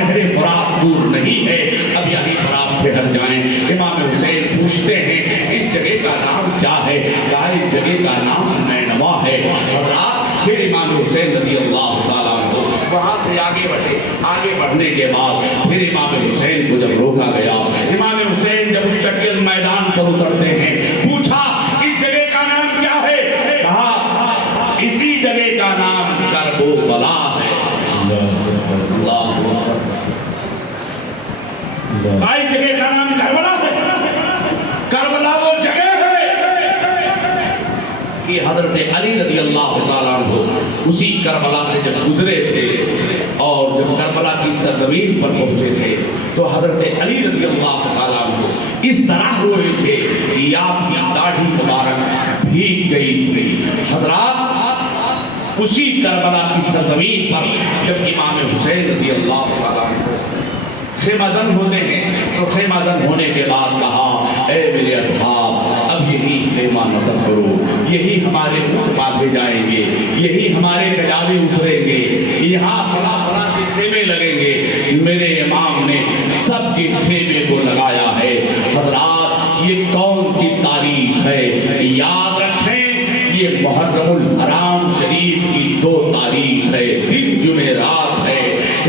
نہر فرات دور نہیں ہے، اب یہیں پر آپ ٹھہر جائیں۔ امام حسین پوچھتے ہیں اس جگہ کا نام کیا ہے؟ کہا اس جگہ کا نام نینوا ہے۔ حضرات پھر امام حسین رضی اللہ تعالیٰ عنہ وہاں سے آگے بڑھے، آگے بڑھنے کے بعد پھر امام حسین کو جب روکا گیا، امام حسین جب اس چکر میدان پر اترتے ہیں، پوچھا اس جگہ کا نام کیا ہے؟ کہا اسی جگہ کا نام کربلا ہے۔ اللہ اس جگہ کا نام کربلا ہے۔ کربلا وہ جگہ ہے کہ حضرت علی رضی اللہ تعالیٰ عنہ اسی کربلا سے جب گزرے تھے اور جب کربلا کی سرزمین پر پہنچے تھے تو حضرت علی رضی اللہ تعالیٰ عنہ اس طرح ہوئے تھے کہ آپ کی داڑھی مبارک بھیگ گئی تھی۔ حضرات اسی کربلا کی سرزمین پر جب امام حسین رضی اللہ تعالیٰ عنہ خیمہ زن ہوتے ہیں تو خیمہ زن ہونے کے بعد کہا اے میرے اصحاب اب یہی خیمہ نصب کرو، یہی ہمارے اونٹ باندھے جائیں گے، یہی ہمارے کجاوے اتریں گے، یہاں فلاں فلاں کے خیمے لگیں گے۔ میرے امام نے سب کے خیمے کو لگایا ہے۔ حضرات یہ کون سی تاریخ ہے؟ یاد رکھیں یہ محرم الحرام شریف کی 2 تاریخ ہے، دن جمعرات ہے۔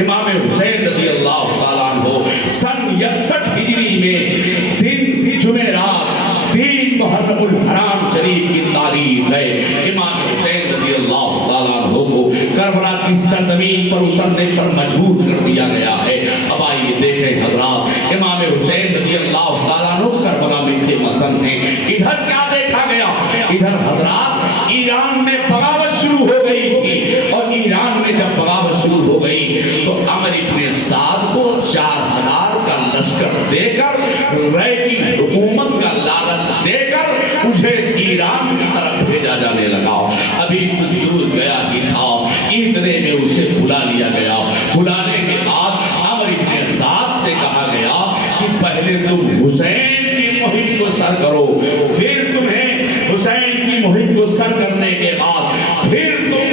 امام حسین رضی اللہ تعالیٰ عنہ سن 61 ہجری میں دن جمعرات 3 محرم الحرام شریف کی تاریخ ہے۔ امام حسین رضی اللہ تعالیٰ عنہ کو کربلا کی سرزمین پر اترنے پر مجبور کر دیا گیا ہے۔ اب آئیے دیکھیں حضرات، امام حسین رضی اللہ تعالیٰ عنہ کربلا میں خیمہ زن ہیں۔ ادھر کیا دیکھا گیا؟ ادھر حضرات ایران میں بغاوت شروع ہو گئی تھی، اور ایران میں جب بغاوت شروع ہو گئی تو عمر ابن سعد کو 4000 کا لشکر دے کر، رے کی حکومت کا لالچ دے کر مجھے ایران کی طرف بھیجا جانے لگا۔ ابھی کچھ دور گیا ہی تھا، اتنے میں اسے بلا لیا گیا۔ بلانے کے بعد عمر ابن سعد سے کہا گیا کہ پہلے تم حسین کی مہم کو سر کرو، پھر تمہیں حسین کی مہم کو سر کرنے کے بعد پھر تم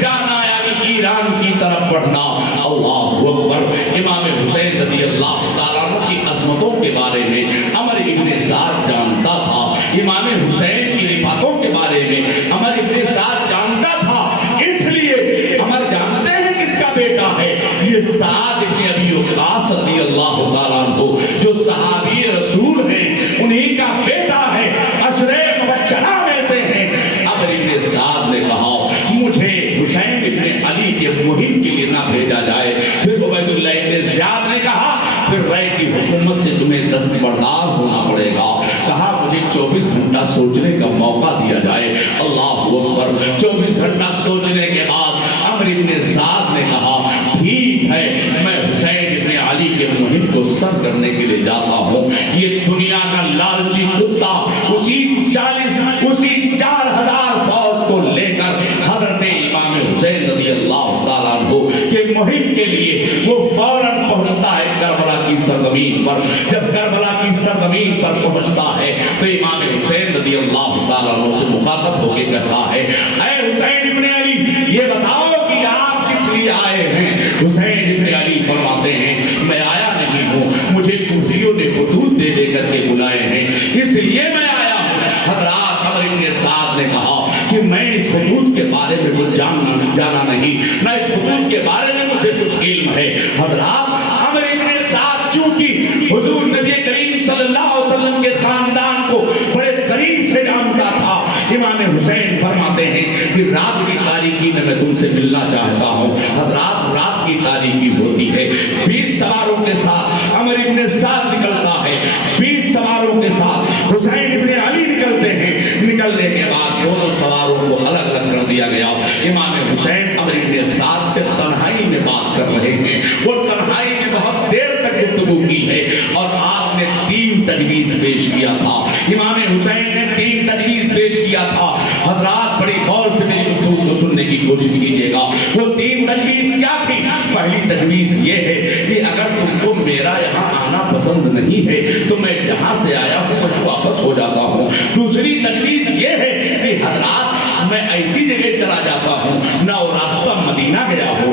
جانا یعنی ایران کی طرف بڑھنا۔ اللہ اکبر۔ امام حسین رضی اللہ تعالیٰ عنہ کی عظمتوں کے بارے میں عمر ابن سعد جانتا تھا، امام حسین کی رفعتوں کے بارے میں عمر ابن سعد جانتا تھا، اس لیے عمر جانتے ہیں کس کا بیٹا ہے؟ یہ سعد ابن ابی وقاص رضی اللہ تعالیٰ عنہ جو صحابی رسول ہیں انہی کا بیٹا ہے، عشرے مبشرہ میں سے ہیں۔ عمر ابن سعد نے کہا مجھے حسین ابن علی کے مہم کے لیے نہ بھیجا جائے۔ پھر عبید اللہ ابن زیاد نے کہا پھر رائے کی حکومت سے تمہیں دستبردار ہونا پڑے گا۔ کہا مجھے 24 گھنٹہ سوچنے کا موقع دیا جائے۔ اللہ اکبر۔ 24 گھنٹہ سوچنے کے بعد عمر ابن سعد نے کہا ٹھیک ہے میں حسین ابن علی کے مہم کو سر کرنے کے لیے جاتا ہوں۔ یہ دنیا کا لالچی کتا اسی 4000 فوج کو لے کر حضرت امام حسین رضی اللہ تعالیٰ عنہ کے مہم کے لیے وہ فوراً پہنچتا ہے کربلا کی سرزمین پر۔ جب کربلا کی سرزمین پر پہنچتا ہے تو امام حسین رضی اللہ تعالیٰ عنہ سے مخاطب ہو کے کہتا ہے اے حسین ابن علی یہ بتاؤ کہ آپ کس لیے آئے ہیں؟ حسین ابن علی فرماتے ہیں میں آیا نہیں ہوں، مجھے کوفیوں نے خطوط دے دے کر کے بلائے ہیں، اس لیے میں آیا ہوں۔ حضرات عمر ابن سعد نے کہا کہ میں اس خطوط کے بارے میں کچھ جانا نہیں، نہ اس خطوط کے بارے میں مجھے کچھ علم ہے۔ حضرات عمر ابن سعد چونکہ حضور نبی کریم صلی اللہ علیہ وسلم کے خاندان کو بڑے قریب سے جانتا تھا، امام حسین فرماتے ہیں کہ رات کی تاریکی میں میں تم سے ملنا چاہتا ہوں۔ حضرات رات کی تاریکی ہوتی ہے، 20 سواروں کے ساتھ عمر ابن سعد نکلتا ہے، 20 سواروں کے ساتھ حسین ابن علی نکلتے ہیں۔ نکلنے کے بعد دونوں سواروں کو الگ الگ کر دیا گیا۔ امام حسین عمر ابن سعد سے تنہائی میں بات کر رہے ہیں، وہ تنہائی میں بہت دیر تک گفتگو کی ہے، اور آپ نے 3 تجویز پیش کیا تھا۔ امام حسین نے 3 تجویز پیش کیا تھا۔ حضرات بڑی غور سے میری گفتگو کو سننے کی کوشش کیجیے گا۔ وہ 3 تجویز کیا تھی؟ پہلی تجویز یہ ہے کہ اگر تم کو میرا یہاں آنا پسند نہیں ہے تو میں جہاں سے آیا ہوں تو واپس ہو جاتا ہوں۔ دوسری تجویز یہ ہے کہ حضرات میں ایسی جگہ چلا جاتا ہوں نہ وہ راستہ مدینہ گیا ہو،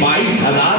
22,000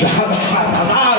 1000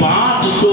500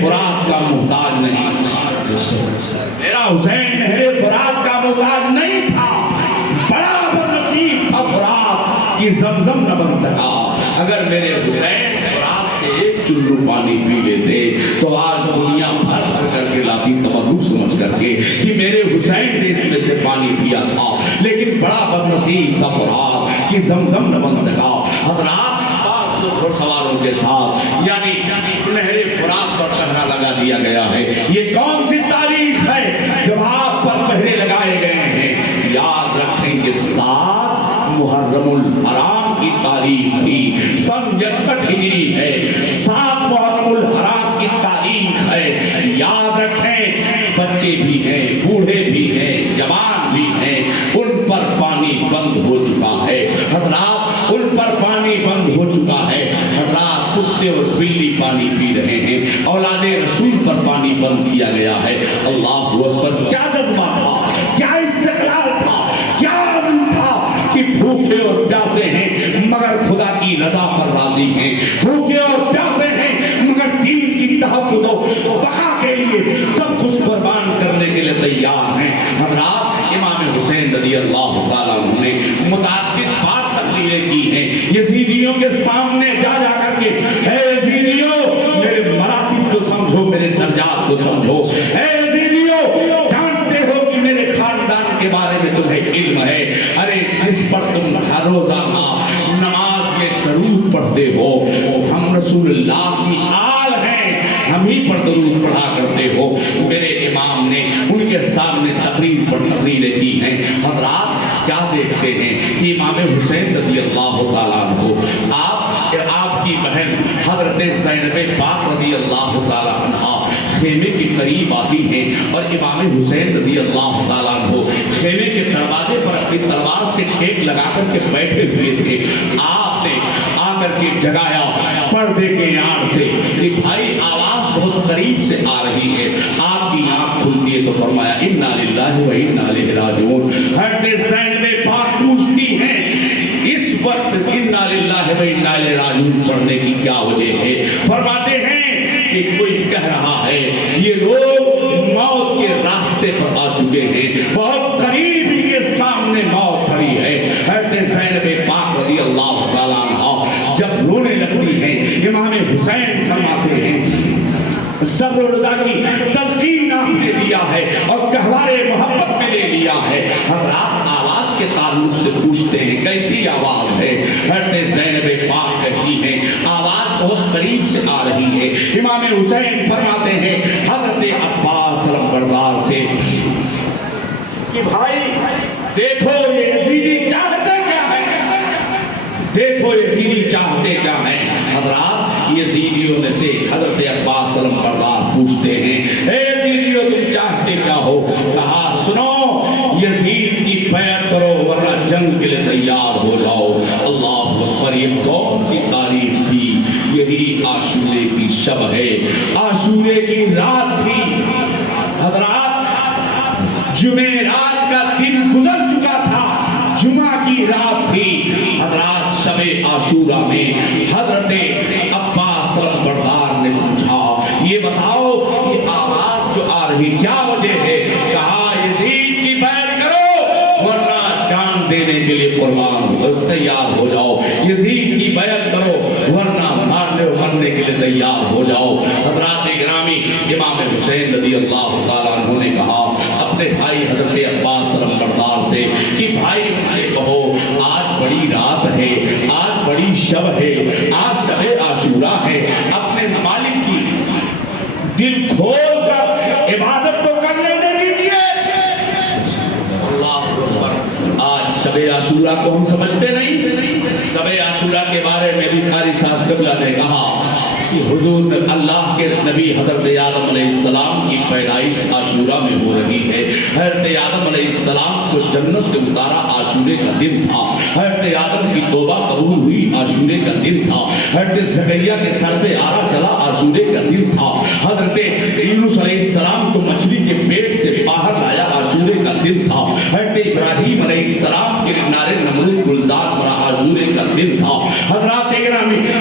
فرات کا محتاج نہیں تھا، میرا حسین نہر فرات کا محتاج نہیں تھا، بڑا بدنصیب تھا فرات کی زمزم نہ بن سکا۔ اگر میرے حسین فرات سے ایک چلو پانی پی لیتے تو آج دنیا بھر کر کے لاتی تبرک سمجھ کر کے کہ میرے حسین نے اس میں سے پانی پیا تھا، لیکن بڑا بدنصیب تھا فرات کی زمزم نہ بن سکا۔ حضرات 500 گھڑ سواروں کے ساتھ یعنی نہر فرات پر پہرا لگا دیا گیا ہے۔ یہ کون سی تاریخ ہے جب آپ پر پہرے لگائے گئے ہیں؟ یاد رکھیں کہ 7 محرم الحرام کی تاریخ تھی، سن 61 ہجری ہے، 7 محرم الحرام کی تاریخ ہے۔ یاد رکھیں بچے بھی ہیں، بوڑھے بھی ہیں، جوان بھی ہیں، ان پر پانی بند ہو چکا ہے حضرات، ان پر پانی بند ہو چکا ہے حضرات۔ کتے اور بلی پانی پی رہے ہیں، اولاد رسول پر پانی بند کیا گیا ہے۔ اللہ اکبر! کیا جذبہ تھا، کیا استقلال تھا، کیا عزم تھا کہ بھوکے اور پیاسے ہیں مگر خدا کی رضا پر راضی ہیں، بھوکے اور پیاسے ہیں مگر دین کی تحفظ و بقا کے لیے سب کچھ قربان کرنے کے لیے تیار ہیں حضرات۔ امام حسین رضی اللہ تعالیٰ عنہ نے متعدد بار تقریریں کی ہیں یزیدیوں کے سامنے جا جا کر کے، اے یزیدیوں میرے مراتب کو سمجھو، میرے درجات کو سمجھو، اے یزیدیوں جانتے ہو کہ میرے خاندان کے بارے میں تمہیں علم ہے، ارے جس پر تم ہر روزانہ نماز میں درود پڑھتے ہو، ہم رسول اللہ کی آل ہیں، ہم ہی پر درود پڑھا کرتے ہو۔ میرے امام نے ان کے سامنے تقریر پر تقریریں کی ہیں حضرات۔ کیا دیکھتے ہیں کہ امام حسین رضی اللہ تعالیٰ عنہ آپ کی بہن حضرت زینب پاک رضی اللہ تعالیٰ عنہ خیمے کے قریب آتی ہیں اور امام حسین رضی اللہ تعالیٰ عنہ خیمے کے دروازے پر اپنی تلوار سے ٹیک لگا کر کے بیٹھے ہوئے تھے۔ آپ نے آ کر کے جگایا پردے کے آڑ سے کہ بھائی آواز بہت قریب سے آ رہی ہے۔ آپ کی آنکھ کھلتی ہے تو فرمایا انا للہ و انا الیہ راجعون۔ حضرت زینب پاک پوچھتی ہیں اس وقت انا للہ و انا الیہ راجعون پڑھنے کی کیا وجہ ہے؟ فرماتے ہیں کہ کوئی کہہ رہا ہے یہ لوگ موت کے راستے پر آ چکے ہیں، بہت قریب ان کے سامنے موت کھڑی ہے۔ حضرت زینب پاک رضی اللہ تعالیٰ عنہ جب رونے لگتی ہیں، امام حسین فرماتے ہیں صبر و رضا کی تلقین آپ نے دیا ہے اور گہوارے محبت میں لے لیا ہے۔ حضرات آواز کے تعلق سے پوچھتے ہیں کیسی آواز ہے؟ حضرت زینب پاک کہتی ہیں آواز بہت قریب سے آ رہی ہے۔ امام حسین فرماتے ہیں حضرت عباس علمبردار سے کہ بھائی دیکھو یہ یزیدی چاہتے کیا ہے، دیکھو یزیدی چاہتے کیا ہیں۔ حضرات یزیدیوں میں سے حضرت عباس علمبردار پوچھتے ہیں اے یزیدیوں تم چاہتے کیا ہو؟ کہا سنو یزید کی بیعت کرو ورنہ جنگ کے لیے تیار ہو جاؤ۔ اللہ اکبر! یہ کون سی تاریخ تھی؟ یہی عاشورے کی شب ہے، عاشورے کی رات تھی حضرات۔ جمعرات کا دن گزر چکا تھا، جمعہ کی رات تھی حضرات۔ شب عاشورہ میں حضرت عباس علمبردار نے پوچھا یہ بتاؤ یہ آواز جو آ رہی کیا وجہ ہے؟ کہا یزید کی بیعت کرو ورنہ جان دینے کے لیے قربان تیار ہو جاؤ، یزید کی بیعت کرو ورنہ مرنے کے لیے تیار ہو جاؤ۔ حضرات گرامی امام حسین رضی اللہ تعالیٰ عنہ نے کہا اپنے بھائی حضرت عباس علمبردار سے کہ بھائی ان سے کہو آج بڑی رات ہے، آج بڑی شب ہے، آج شب عاشورہ ہے، اپنے مالک کی دل کھول کر عبادت تو کر لینے دیجئے۔ اللہ اکبر! آج شب عاشورہ کو ہم سمجھتے نہیں۔ شب عاشورہ کے بارے میں بھی قاری صاحب قبلہ نے کہا کہ حضور اللہ کے نبی حضرت آدم علیہ السلام کی پیدائش عاشورہ میں ہو رہی ہے۔ حضرت آدم علیہ السلام کو جنت سے اتارا عاشورے کا دن تھا، حضرت آدم کی توبہ قبول ہوئی عاشورے کا دن تھا، حضرت زکریا کے سر پہ آرا چلا عاشورے کا دن تھا، حضرت یونس علیہ السلام کو مچھلی کے پیٹ سے باہر لایا عاشورے کا دن تھا، حضرت ابراہیم علیہ السلام کے نارے نمرود گلزار پر عاشورے کا دن تھا۔ حضرات گرامی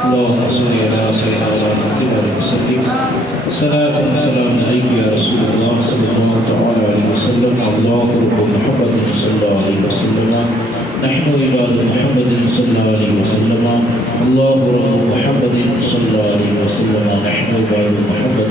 اللهم صل على سيدنا محمد وسلم صلاة وسلام عليك يا رسول الله صلى الله تعالى عليه وسلم. الله رب محمد صلى الله عليه وسلم، نحن عباد محمد صلى الله عليه وسلم. الله رب محمد صلى الله عليه وسلم، نحن عباد محمد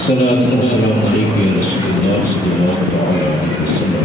صلاة وسلام عليك يا رسول الله صلى الله عليه وسلم.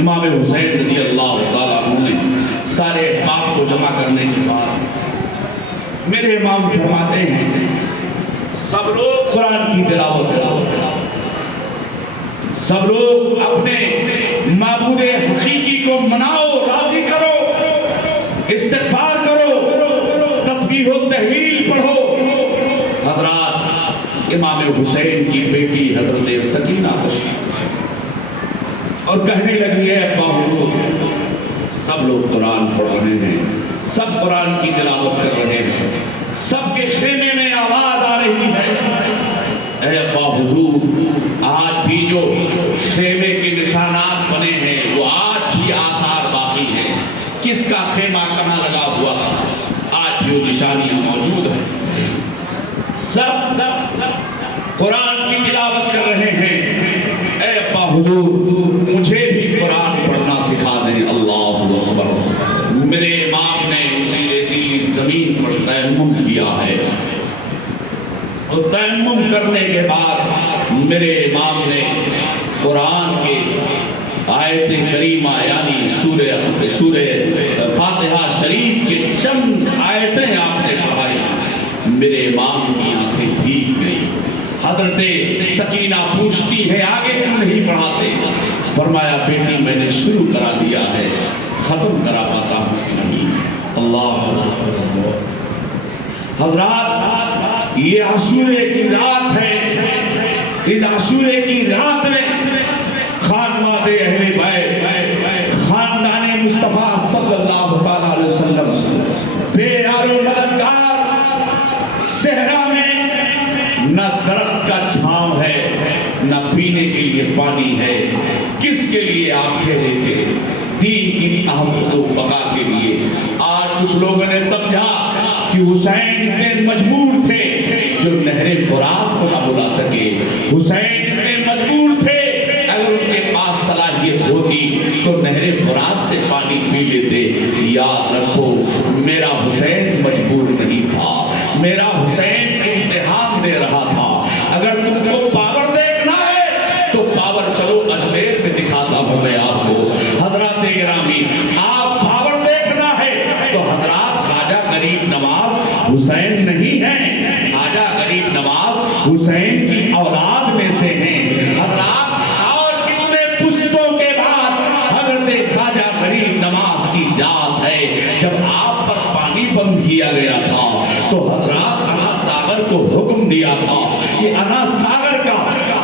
امام حسین رضی اللہ تعالیٰ عنہ نے سارے احباب کو جمع کرنے کے بعد میرے امام فرماتے ہیں سب لوگ قرآن کی تلاوت کرو، سب لوگ اپنے معبود حقیقی کو مناؤ، راضی کرو، استغفار کرو، تسبیح و تحلیل پڑھو۔ حضرات امام حسین کی بیٹی حضرت سکینہ تشریف اور کہنے لگی ہے ابا حضور سب لوگ قرآن پڑھ رہے ہیں، سب قرآن کی تلاوت کر رہے ہیں، سب کے خیمے میں آواز آ رہی ہے، اے ابا حضور آج بھی جو خیمے کے نشانات بنے ہیں وہ آج بھی آثار باقی ہیں، کس کا خیمہ کہاں لگا ہوا تھا، آج بھی وہ نشانیاں موجود ہیں۔ سب قرآن کی تلاوت کر رہے ہیں، اے ابا حضور مجھے بھی قرآن پڑھنا سکھا دیں۔ اللہ اکبر۔ میرے امام نے اسی ریتیلی زمین پر تیمم کیا ہے، اور تیمم کرنے کے بعد میرے امام نے قرآن کے آیت کریمہ یعنی سورہ فاتحہ شریف کے چند آیتیں آپ نے پڑھائی، میرے امام کی آنکھیں بھیگ گئی۔ حضرت سکینہ پوچھتی ہے آگے کیوں نہیں پڑھاتے؟ فرمایا بیٹی میں نے شروع کرا دیا ہے، ختم کرا پاتا ہوں کہ نہیں۔ اللہ حضرات یہ عاشورے کی رات ہے، اس عاشورے کی رات میں خانواد اہل بیت، خاندان مصطفیٰ صلی اللہ علیہ وسلم پیار و مددگار صحرا میں نہ درخت کا چھاؤں ہے نہ پینے کے لیے پانی ہے، کس کے لیے آپ کھیلے تھے؟ دین کی تحفظ و بقا کے لیے۔ آج کچھ لوگوں نے سمجھا کہ حسین اتنے مجبور تھے جو نہر فرات کو نہ بلا سکے، حسین اتنے مجبور تھے اگر ان کے پاس صلاحیت ہوتی تو نہر فرات سے پانی پی لیتے۔ یاد رکھو میرا حسین مجبور نہیں تھا، میرا حسین امتحان دے رہا تھا۔ اگر تم کو پاور دیکھنا ہے تو پاور چلو اجمیر میں دکھاتا ہوں میں آپ کو۔ حضرات گرامی آپ پاور دیکھنا ہے تو حضرات خواجہ غریب نواز حسین نہیں ہے، خواجہ غریب نواز حسین کی اولاد میں سے ہیں۔ حضرات اور کتنے پشتوں کے بعد حضرت خواجہ غریب نواز کی ذات ہے۔ جب آپ پر پانی بند کیا گیا تھا تو حضرات انا ساگر کو حکم دیا تھا کہ انا ساگر کا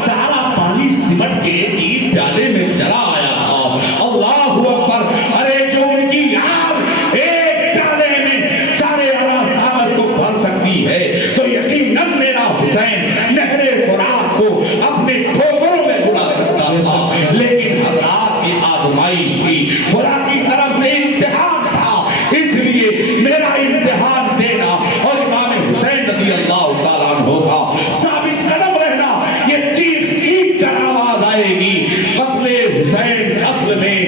سارا پانی سمٹ کے ایک پیالے میں چلا آیا تھا۔ اللہ اکبر۔ ارے جو ان کی یاد ایک پیالے میں سارے انا ساگر کو بھر سکتی ہے تو یقیناً میرا حسین نہر فرات کو اپنے ٹھوکروں میں بلا سکتا تھا، لیکن حضرات کی آزمائش تھی، خدا کی طرف سے امتحان تھا، اس لیے میرا امتحان دینا اور امام حسین رضی اللہ تعالیٰ عنہ کا ثابت قدم رہنا، یہ چیخ چیخ کر آواز آئے گی قتل حسین اصل میں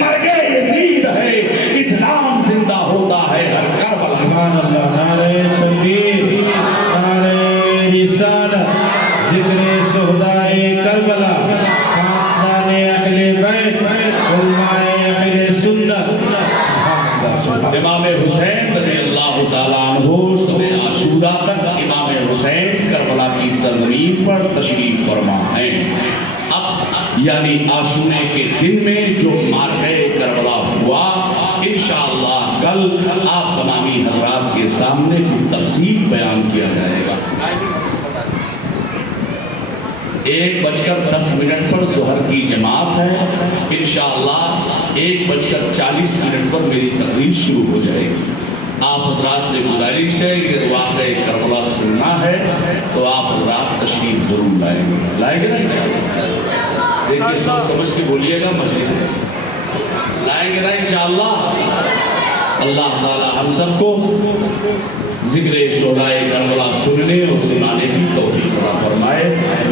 مرگ یزید ہے، اسلام زندہ ہوتا ہے ہر کربلا۔ سبحان اللہ۔ نعرہ تکبیر، نعرہ رسالت، ذکر شہدائے کربلا، خاندان اہل بیت، علماء اہل سنت۔ امام حسین رضی اللہ تعالیٰ عنہ شب عاشورہ تک امام حسین کربلا کی سرزمین پر تشریف فرما ہیں۔ اب یعنی عاشورے کے دن میں جو معرکہ کربلا ہوا، انشاءاللہ کل آپ تمامی حضرات کے سامنے تفصیل بیان کیا جائے گا۔ 1:10 پر ظہر کی جماعت ہے، انشاءاللہ 1:40 پر میری تقریر شروع ہو جائے گی۔ آپ حضرات سے گزارش ہے کہ واقعہ کربلا سننا ہے تو آپ حضرات تشریف ضرور لائیں گے نا انشاءاللہ۔ دیکھیے سوچ سمجھ کے بولیے گا، مسجد لائیں گے نا انشاءاللہ۔ اللہ تعالی ہم سب کو ذکر شہدائے کربلا سننے اور سنانے کی توفیق عطا فرمائے،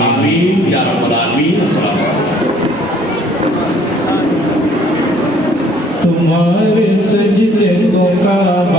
آمین یا رب العالمین۔ السلام علیکم۔ تمہارے سجدے کو کعبہ